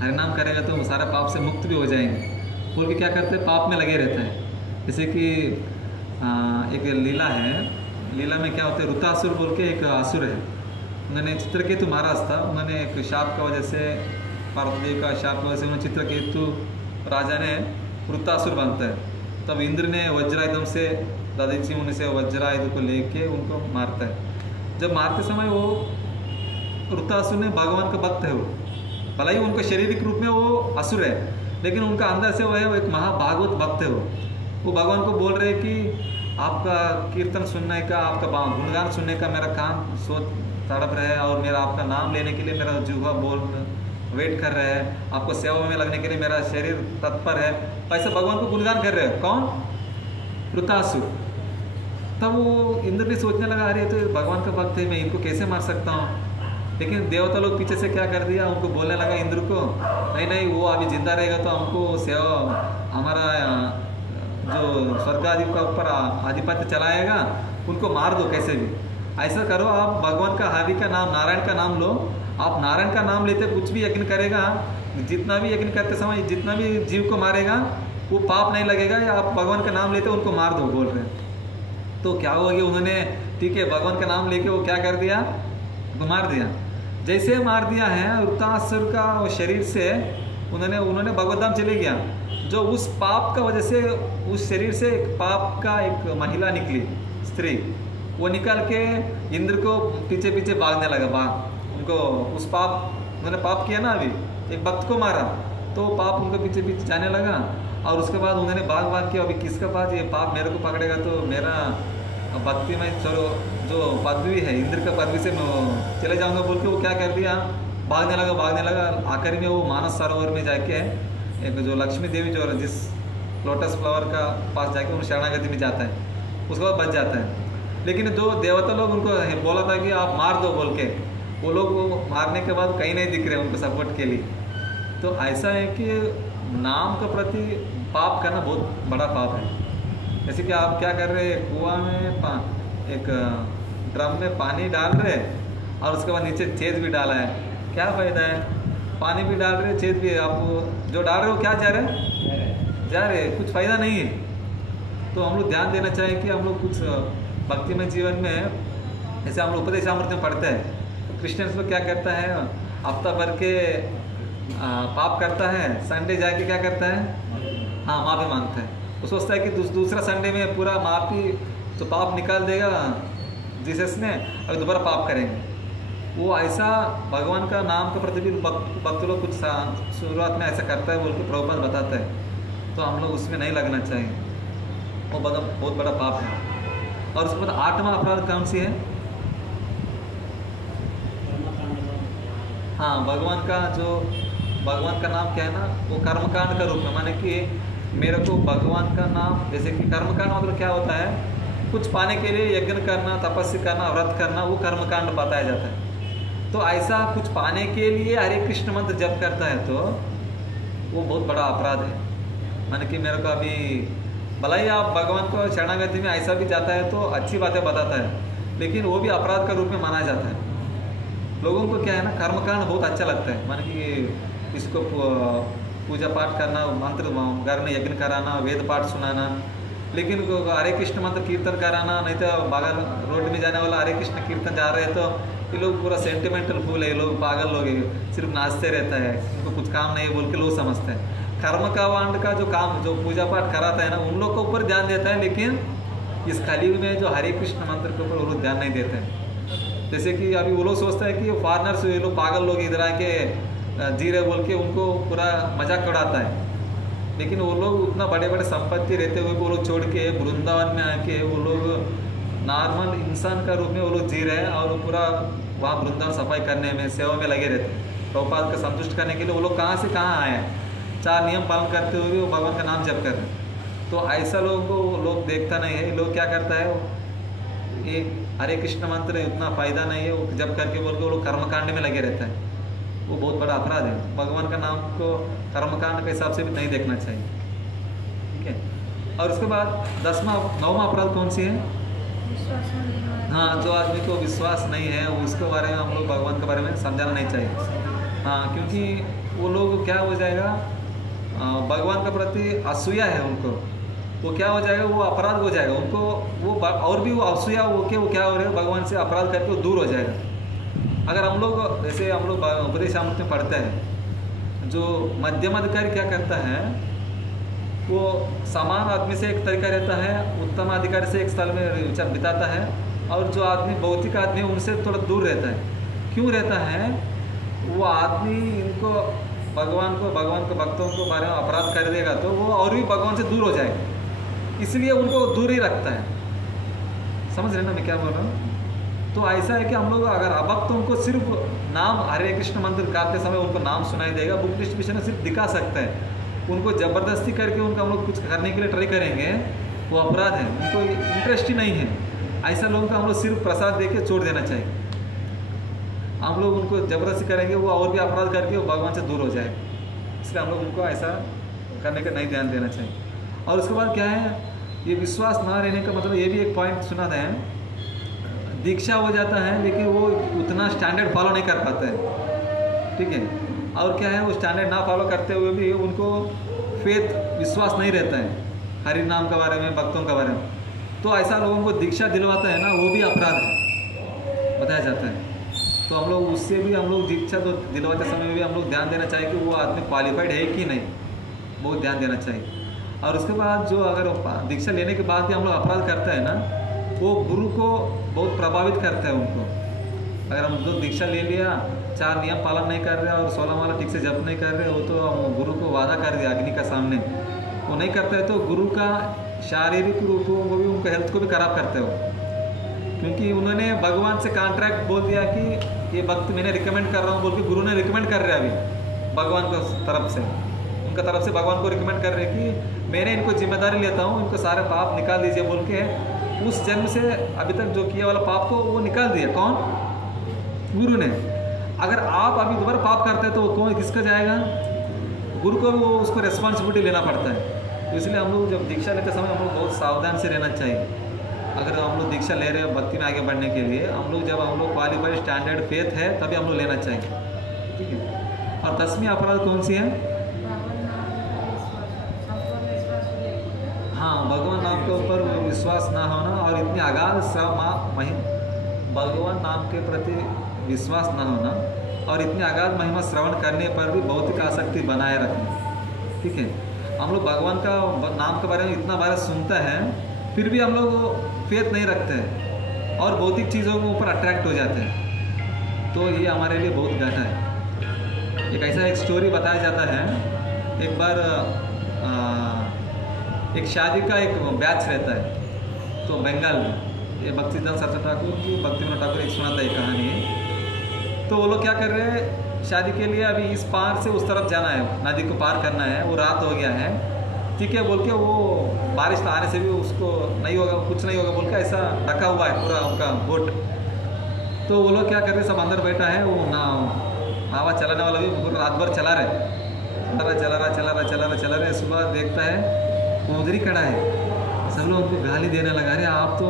हरिनाम करेंगे तो सारा पाप से मुक्त भी हो जाएंगे बोल के क्या करते हैं, पाप में लगे रहता है। जैसे कि एक लीला है, लीला में क्या होता है, ऋतासुर बोल के एक असुर है, उन्होंने चित्रकेतु महाराज था, उन्होंने एक शाप की वजह से पार्वती का शाप की वजह से उन्होंने चित्रकेतु राजा ने ऋतासुर बनता है। तब इंद्र ने वज्रायुधम से दादाजी मुनि से वज्रायुध को लेके उनको मारता है। जब मारते समय वो ऋतासुर ने भगवान का भक्त है, वो भला ही उनका शारीरिक रूप में वो असुर है, लेकिन उनका अंदर से वो है, वो एक महाभागवत भक्त है। वो भगवान को बोल रहे कि आपका कीर्तन सुनने का, आपका गुणगान सुनने का मेरा कान सोच तड़प रहा है, और मेरा आपका नाम लेने के लिए मेरा जुहा बोल वेट कर रहे हैं, आपको सेवा में लगने के लिए मेरा शरीर तत्पर है। ऐसे भगवान को गुणगान कर रहे हैं कौन? ऋतासुर। तब वो इंद्र भी सोचने लगा अरे तो भगवान का भक्त है, मैं इनको कैसे मार सकता हूँ। लेकिन देवता लोग पीछे से क्या कर दिया, उनको बोलने लगा इंद्र को, नहीं नहीं वो अभी जिंदा रहेगा तो हमको सेवा हमारा जो स्वर्ग आदि का ऊपर आधिपत्य चलाएगा, उनको मार दो कैसे भी। ऐसा करो, आप भगवान का हरि का नाम नारायण का नाम लो, आप नारायण का नाम लेते कुछ भी यकीन करेगा, जितना भी यकीन करते समय जितना भी जीव को मारेगा वो पाप नहीं लगेगा, या आप भगवान का नाम लेते उनको मार दो बोल रहे हैं। तो क्या हो गया, उन्होंने ठीक है भगवान का नाम लेके वो क्या कर दिया, मार दिया। जैसे मार दिया है ऋतासुर का वो शरीर से उन्होंने भगवत धाम चले गया। जो उस पाप का वजह से उस शरीर से एक पाप का एक महिला निकली, स्त्री, वो निकल के इंद्र को पीछे पीछे भागने लगा। उनको उस पाप उन्होंने पाप किया ना, अभी एक भक्त को मारा तो पाप उनको पीछे पीछे जाने लगा। और उसके बाद उन्होंने भाग किया, अभी किसका पास ये पाप मेरे को पकड़ेगा तो मेरा भक्ति में चलो जो पदवी है इंद्र का पदवी से मैं चले जाऊंगा बोल के वो क्या कर दिया, भागने लगा। आखिर में वो मानस सरोवर में जाके एक जो लक्ष्मी देवी जो जिस लोटस फ्लावर का पास जाके उन शरणागति में जाता है, उसके बाद बच जाता है। लेकिन जो देवता लोग उनको बोला था कि आप मार दो बोल के, वो लोग वो मारने के बाद कहीं नहीं दिख रहे उनको सपोर्ट के लिए। तो ऐसा है कि नाम के प्रति पाप करना बहुत बड़ा पाप है। जैसे कि आप क्या कर रहे हैं, कुआं में एक ड्रम में पानी डाल रहे और उसके बाद नीचे छेद भी डाला है, क्या फ़ायदा है? पानी भी डाल रहे छेद भी, आप जो डाल रहे हो क्या जा रहे कुछ फ़ायदा नहीं है। तो हम लोग ध्यान देना चाहिए कि हम लोग कुछ भक्तिमय जीवन में, जैसे हम लोग उपदेशामृत में पढ़ते हैं, तो क्रिश्चियंस लोग क्या करता है, हफ्ता भर के पाप करता है, संडे जाके क्या करता है, हाँ माफ़ी मांगता है। वो सोचता है कि दूसरा संडे में पूरा माफ़ी तो पाप निकाल देगा जीसस ने, अगर दोबारा पाप करेंगे। वो ऐसा भगवान का नाम का प्रति भी भक्त लोग कुछ शुरुआत में ऐसा करता है बोल के प्रभुपाद बताता है, तो हम लोग उसमें नहीं लगना चाहिए, वो बहुत बड़ा पाप है। और उसके बाद 8वां अपराध कौन सी है? हाँ, भगवान का नाम क्या है ना, वो कर्मकांड का रूप में, माने कि मेरे को भगवान का नाम, जैसे कि कर्मकांड मतलब क्या होता है, कुछ पाने के लिए यज्ञ करना, तपस्या करना, व्रत करना, वो कर्मकांड बताया जाता है। तो ऐसा कुछ पाने के लिए हरे कृष्ण मंत्र जप करता है तो वो बहुत बड़ा अपराध है। माने कि मेरे को अभी भला ही आप भगवान को शरणागति में ऐसा भी जाता है तो अच्छी बातें बताता है, लेकिन वो भी अपराध का रूप में माना जाता है। लोगों को क्या है ना, कर्मकांड बहुत अच्छा लगता है, माने कि इसको पूजा पाठ करना, मंत्र घर में यज्ञ कराना, वेद पाठ सुनाना, लेकिन हरे कृष्ण मंत्र कीर्तन कराना, नहीं तो बगल रोड में जाने वाला हरे कृष्ण कीर्तन जा रहे हैं तो ये लोग पूरा सेंटिमेंटल फूल है, ये लोग पागल लोग हैं, सिर्फ नाचते रहता है, इनको कुछ काम नहीं है बोल के लोग समझते हैं। कर्म का वांड का जो काम, जो पूजा पाठ कराता है ना, उन लोग के ऊपर ध्यान देता है, लेकिन इस कलयुग में जो हरे कृष्ण मंत्र के ऊपर वो लोग ध्यान नहीं देते हैं। जैसे कि अभी वो लोग सोचते हैं कि फॉरनर्स, ये लोग पागल लोग इधर आके जी रहे बोल के उनको पूरा मजाक उड़ाता है, लेकिन वो लोग उतना बड़े बड़े संपत्ति रहते हुए वो लोग छोड़ के वृंदावन में आके वो लोग नॉर्मल इंसान का रूप में वो लोग जी रहे हैं, और वो पूरा वहाँ वृंदावन सफाई करने में, सेवा में लगे रहते हैं। प्रभुपाद को संतुष्ट करने के लिए वो लोग कहाँ से कहाँ आए हैं, 4 नियम पालन करते हुए वो भगवान का नाम जप कर रहे हैं। तो ऐसा लोगों को लोग देखता नहीं है। लोग क्या करता है, ये हरे कृष्ण मंत्र उतना फायदा नहीं है, वो जप करके बोल के वो लोग कर्मकांड में लगे रहता है, वो बहुत बड़ा अपराध है। भगवान का नाम को कर्मकांड के हिसाब से भी नहीं देखना चाहिए, ठीक है। और उसके बाद 9वां अपराध कौन सी है? हाँ, जो आदमी को विश्वास नहीं है उसके बारे में हम लोग भगवान के बारे में समझाना नहीं चाहिए। हाँ, क्योंकि वो लोग क्या हो जाएगा, भगवान के प्रति असूया है उनको, वो क्या हो जाएगा, वो अपराध हो जाएगा उनको, वो और भी वो असूया होके वो क्या हो रहे हैं, भगवान से अपराध करके वो दूर हो जाएगा। अगर हम लोग, जैसे हम लोग उपदेशामृत में पढ़ते हैं, जो मध्यम अधिकारी क्या करता है, वो समान आदमी से एक तरीका रहता है, उत्तम अधिकारी से एक स्थल में बिताता है, और जो आदमी भौतिक आदमी है उनसे थोड़ा दूर रहता है। क्यों रहता है? वो आदमी इनको भगवान के भक्तों को बारे में अपराध कर देगा तो वो और भी भगवान से दूर हो जाएगा, इसलिए उनको दूर ही रखता है। समझ रहे ना मैं क्या बोल रहा हूँ? तो ऐसा है कि हम लोग अगर अभक्तों को सिर्फ नाम हरे कृष्ण मंत्र गाते समय उनको नाम सुनाई देगा, बुक डिस्ट्रीब्यूशन सिर्फ दिखा सकता है, उनको ज़बरदस्ती करके उनका हम लोग कुछ करने के लिए ट्राई करेंगे, वो अपराध है, उनको इंटरेस्ट ही नहीं है। ऐसा लोगों का हम लोग सिर्फ प्रसाद दे के छोड़ देना चाहिए। हम लोग उनको ज़बरदस्ती करेंगे, वो और भी अपराध करके वो भगवान से दूर हो जाए, इसलिए हम लोग उनको ऐसा करने का नहीं ध्यान देना चाहिए। और उसके बाद क्या है, ये विश्वास ना रहने का मतलब, ये भी एक पॉइंट सुना था, दीक्षा हो जाता है लेकिन वो उतना स्टैंडर्ड फॉलो नहीं कर पाता है, ठीक है। और क्या है, वो स्टैंडर्ड ना फॉलो करते हुए भी उनको फेथ, विश्वास नहीं रहता है हरि नाम के बारे में, भक्तों के बारे में, तो ऐसा लोगों को दीक्षा दिलवाता है ना, वो भी अपराध है बताया जाता है। तो हम लोग उससे भी, हम लोग दीक्षा तो दिलवाते समय भी हम लोग ध्यान देना चाहिए कि वो आदमी क्वालिफाइड है कि नहीं, बहुत ध्यान देना चाहिए। और उसके बाद जो अगर दीक्षा लेने के बाद भी हम लोग अपराध करते हैं ना, वो गुरु को बहुत प्रभावित करता है उनको। अगर हम जो दीक्षा ले लिया, 4 नियम पालन नहीं कर रहे और 16 माला ठीक से जप नहीं कर रहे, वो तो हम गुरु को वादा कर दिया अग्नि का सामने, वो नहीं करता है तो गुरु का शारीरिक रूप को भी, उनको हेल्थ को भी खराब करते हो, क्योंकि उन्होंने भगवान से कॉन्ट्रैक्ट बोल दिया कि ये भक्त मैंने रिकमेंड कर रहा हूँ बोल के गुरु ने रिकमेंड कर रहे हैं अभी भगवान को तरफ से, उनका तरफ से भगवान को रिकमेंड कर रहे हैं कि मैंने इनको जिम्मेदारी लेता हूँ, इनको सारे पाप निकाल दीजिए बोल के उस जन्म से अभी तक जो किया वाला पाप को वो निकाल दिया। कौन? गुरु ने। अगर आप अभी दोबारा पाप करते हैं तो वो कौन, किसका जाएगा? गुरु को भी वो उसको रिस्पॉन्सिबिलिटी लेना पड़ता है। तो इसलिए हम लोग जब दीक्षा लेते समय हम लोग बहुत सावधान से रहना चाहिए। अगर हम लोग दीक्षा ले रहे हैं भक्ति में आगे बढ़ने के लिए, हम लोग जब हम लोग क्वालिफाइड स्टैंडर्ड फेथ है तभी हम लोग लेना चाहिए, ठीक है। और 10वीं अपराध कौन सी है? हाँ, भगवान नाम के ऊपर विश्वास ना होना और इतनी अगाध भगवान नाम के प्रति विश्वास ना होना और इतनी अगाध महिमा श्रवण करने पर भी भौतिक आसक्ति बनाए रखना, ठीक है। हम लोग भगवान का नाम के बारे में इतना बार सुनते हैं, फिर भी हम लोग फेथ नहीं रखते हैं और भौतिक चीज़ों के ऊपर अट्रैक्ट हो जाते हैं, तो ये हमारे लिए बहुत घाटा है। एक ऐसा एक स्टोरी बताया जाता है, एक बार एक शादी का एक बैच रहता है तो बंगाल में, ये भक्तिदान सरस्वती ठाकुर की, भक्तिविनोद ठाकुर एक सुनाता है कहानी है। तो वो लोग क्या कर रहे हैं, शादी के लिए अभी इस पार से उस तरफ जाना है, नदी को पार करना है, वो रात हो गया है। ठीक है बोल के वो बारिश आने से भी उसको नहीं होगा, कुछ नहीं होगा बोल के ऐसा ढका हुआ है पूरा उनका बोट। तो वो लोग क्या कर रहे सब अंदर बैठा है, वो ना आवाज़ चलाने वाला भी पूरा रात भर चला रहे। सुबह देखता है वो उधर ही खड़ा है, सब लोग उनको गाली देने लगा, अरे आप तो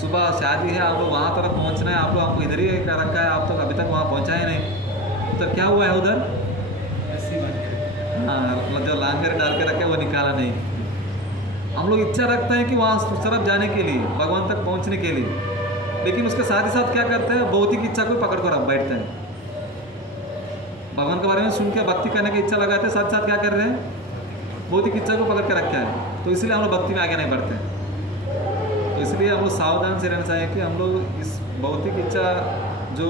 सुबह शादी है, आप लोग वहाँ तरफ पहुँचना है, आप लोग आपको इधर ही कर रखा है, आप तो अभी तक वहाँ पहुँचा ही नहीं। तो क्या हुआ है उधर? हाँ, मतलब जो लांगर डाल के रखे वो निकाला नहीं। हम लोग इच्छा रखते हैं कि वहाँ उस तरफ जाने के लिए, भगवान तक पहुँचने के लिए, लेकिन उसके साथ ही साथ क्या करते हैं, भौतिक इच्छा को पकड़ कर बैठते हैं। भगवान के बारे में सुन के भक्ति करने की इच्छा लगाते हैं, साथ साथ क्या कर रहे हैं, भौतिक इच्छा को पकड़ के रखा है। तो इसलिए हम लोग भक्ति में आगे नहीं बढ़ते हैं। तो इसलिए हम लोग सावधान से रहना चाहिए कि हम लोग इस भौतिक इच्छा जो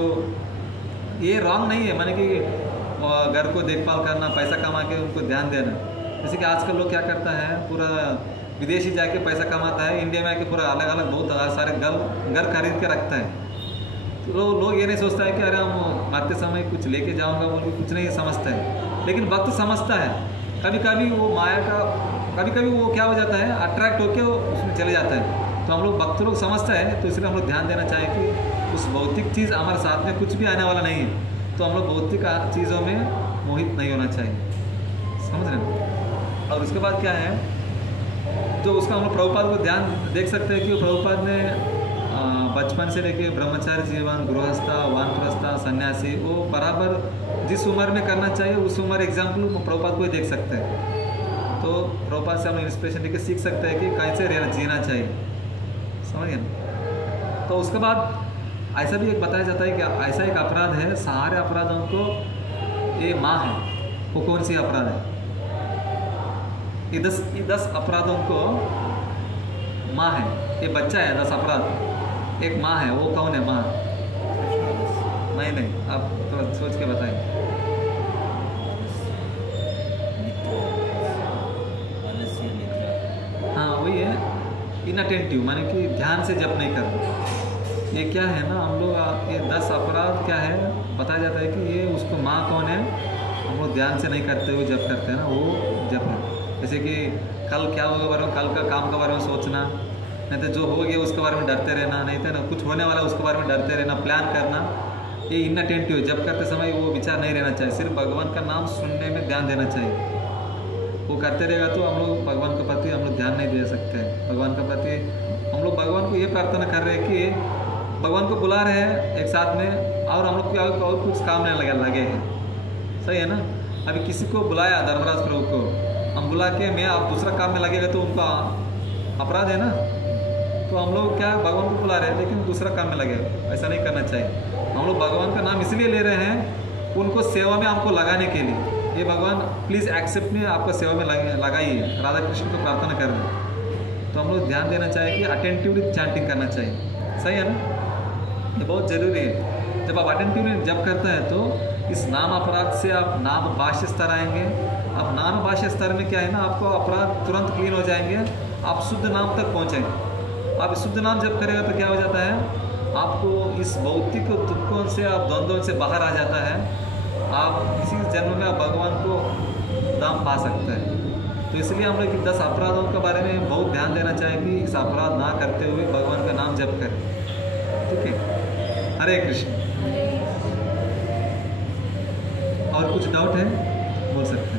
ये रॉन्ग नहीं है, माने कि घर को देखभाल करना, पैसा कमा के उनको ध्यान देना। जैसे कि आजकल लोग क्या करता है, पूरा विदेशी जाके पैसा कमाता है, इंडिया में आके पूरा अलग अलग बहुत सारे घर खरीद के रखता है। तो लोग ये नहीं सोचता है कि अरे हम आते समय कुछ लेके जाऊंगा बोल के, कुछ नहीं समझता है। लेकिन वक्त समझता है, कभी कभी वो माया का, कभी कभी वो क्या हो जाता है, अट्रैक्ट होके वो उसमें चले जाता है। तो हम लोग भक्त लोग समझता है, तो इसलिए हम लोग ध्यान देना चाहिए कि उस भौतिक चीज़ हमारे साथ में कुछ भी आने वाला नहीं है, तो हम लोग भौतिक चीज़ों में मोहित नहीं होना चाहिए, समझ रहे हैं। और उसके बाद क्या है, तो उसका हम लोग प्रभुपाद को ध्यान देख सकते हैं कि प्रभुपाद ने बचपन से लेके ब्रह्मचारी जीवन, गृहस्था, वानप्रस्था, सन्यासी, वो बराबर जिस उम्र में करना चाहिए उस उम्र एग्जाम्पल प्रभुपाद को ही देख सकते हैं। तो प्रभुपाद से हम इंस्पिरेशन लेके सीख सकते हैं कि कैसे रहना जीना चाहिए, समझिए ना। तो उसके बाद ऐसा भी एक बताया जाता है कि ऐसा एक अपराध है, सारे अपराधों को ये माँ है। वो कौन सी अपराध है? ये 10 अपराधों को माँ है। ये बच्चा है 10 अपराध, एक माँ है। वो कौन है माँ? नहीं, आप थोड़ा सोच के बताएं। हाँ वही है, इनअटेंटिव, माने कि ध्यान से जप नहीं करना। ये क्या है ना, हम लोग ये 10 अपराध क्या है बताया जाता है कि ये उसको माँ कौन है, हम लोग ध्यान से नहीं करते हुए जप करते हैं ना, वो जप है। जैसे कि कल क्या होगा बारे में, कल का काम के बारे में सोचना, नहीं तो जो हो गया उसके बारे में डरते रहना, नहीं तो ना कुछ होने वाला उसके बारे में डरते रहना, प्लान करना, ये इनअटेंटिव। जब करते समय वो विचार नहीं रहना चाहिए, सिर्फ भगवान का नाम सुनने में ध्यान देना चाहिए। वो करते रहेगा तो हम लोग भगवान के प्रति हम लोग ध्यान नहीं दे सकते हैं। भगवान के प्रति हम लोग भगवान को ये प्रार्थना कर रहे हैं कि भगवान को बुला रहे हैं एक साथ में, और हम लोग और कुछ काम नहीं लगे हैं, सही है ना। अभी किसी को बुलाया धर्मराज प्रभु को, हम बुला के मैं आप दूसरा काम में लगेगा तो उनका अपराध है ना। तो हम लोग क्या भगवान को बुला रहे हैं लेकिन दूसरा काम में लगे, ऐसा नहीं करना चाहिए। हम लोग भगवान का नाम इसलिए ले रहे हैं उनको सेवा में हमको लगाने के लिए, ये भगवान प्लीज़ एक्सेप्ट में आपको सेवा में लगाइए, राधा कृष्ण को प्रार्थना कर रहे हैं। तो हम लोग ध्यान देना चाहिए कि अटेंटिवली चैंटिंग करना चाहिए, सही है ना। ये बहुत ज़रूरी है। जब आप अटेंटिवली जब करते हैं तो इस नाम अपराध से आप नाम भाष्य स्तर आएंगे। आप नाम भाष्य स्तर में क्या है ना, आपको अपराध तुरंत क्लीन हो जाएंगे, आप शुद्ध नाम तक पहुँचेंगे। आप शुद्ध नाम जब करेगा तो क्या हो जाता है, आपको इस भौतिक दुखों से, आप द्वंद्वों से बाहर आ जाता है। आप इसी जन्म में आप भगवान को दाम पा सकते हैं। तो इसलिए हम लोग 10 अपराधों के बारे में बहुत ध्यान देना चाहिए कि इस अपराध ना करते हुए भगवान का नाम जप करें, ठीक है। हरे कृष्ण। और कुछ डाउट है बोल सकते हैं।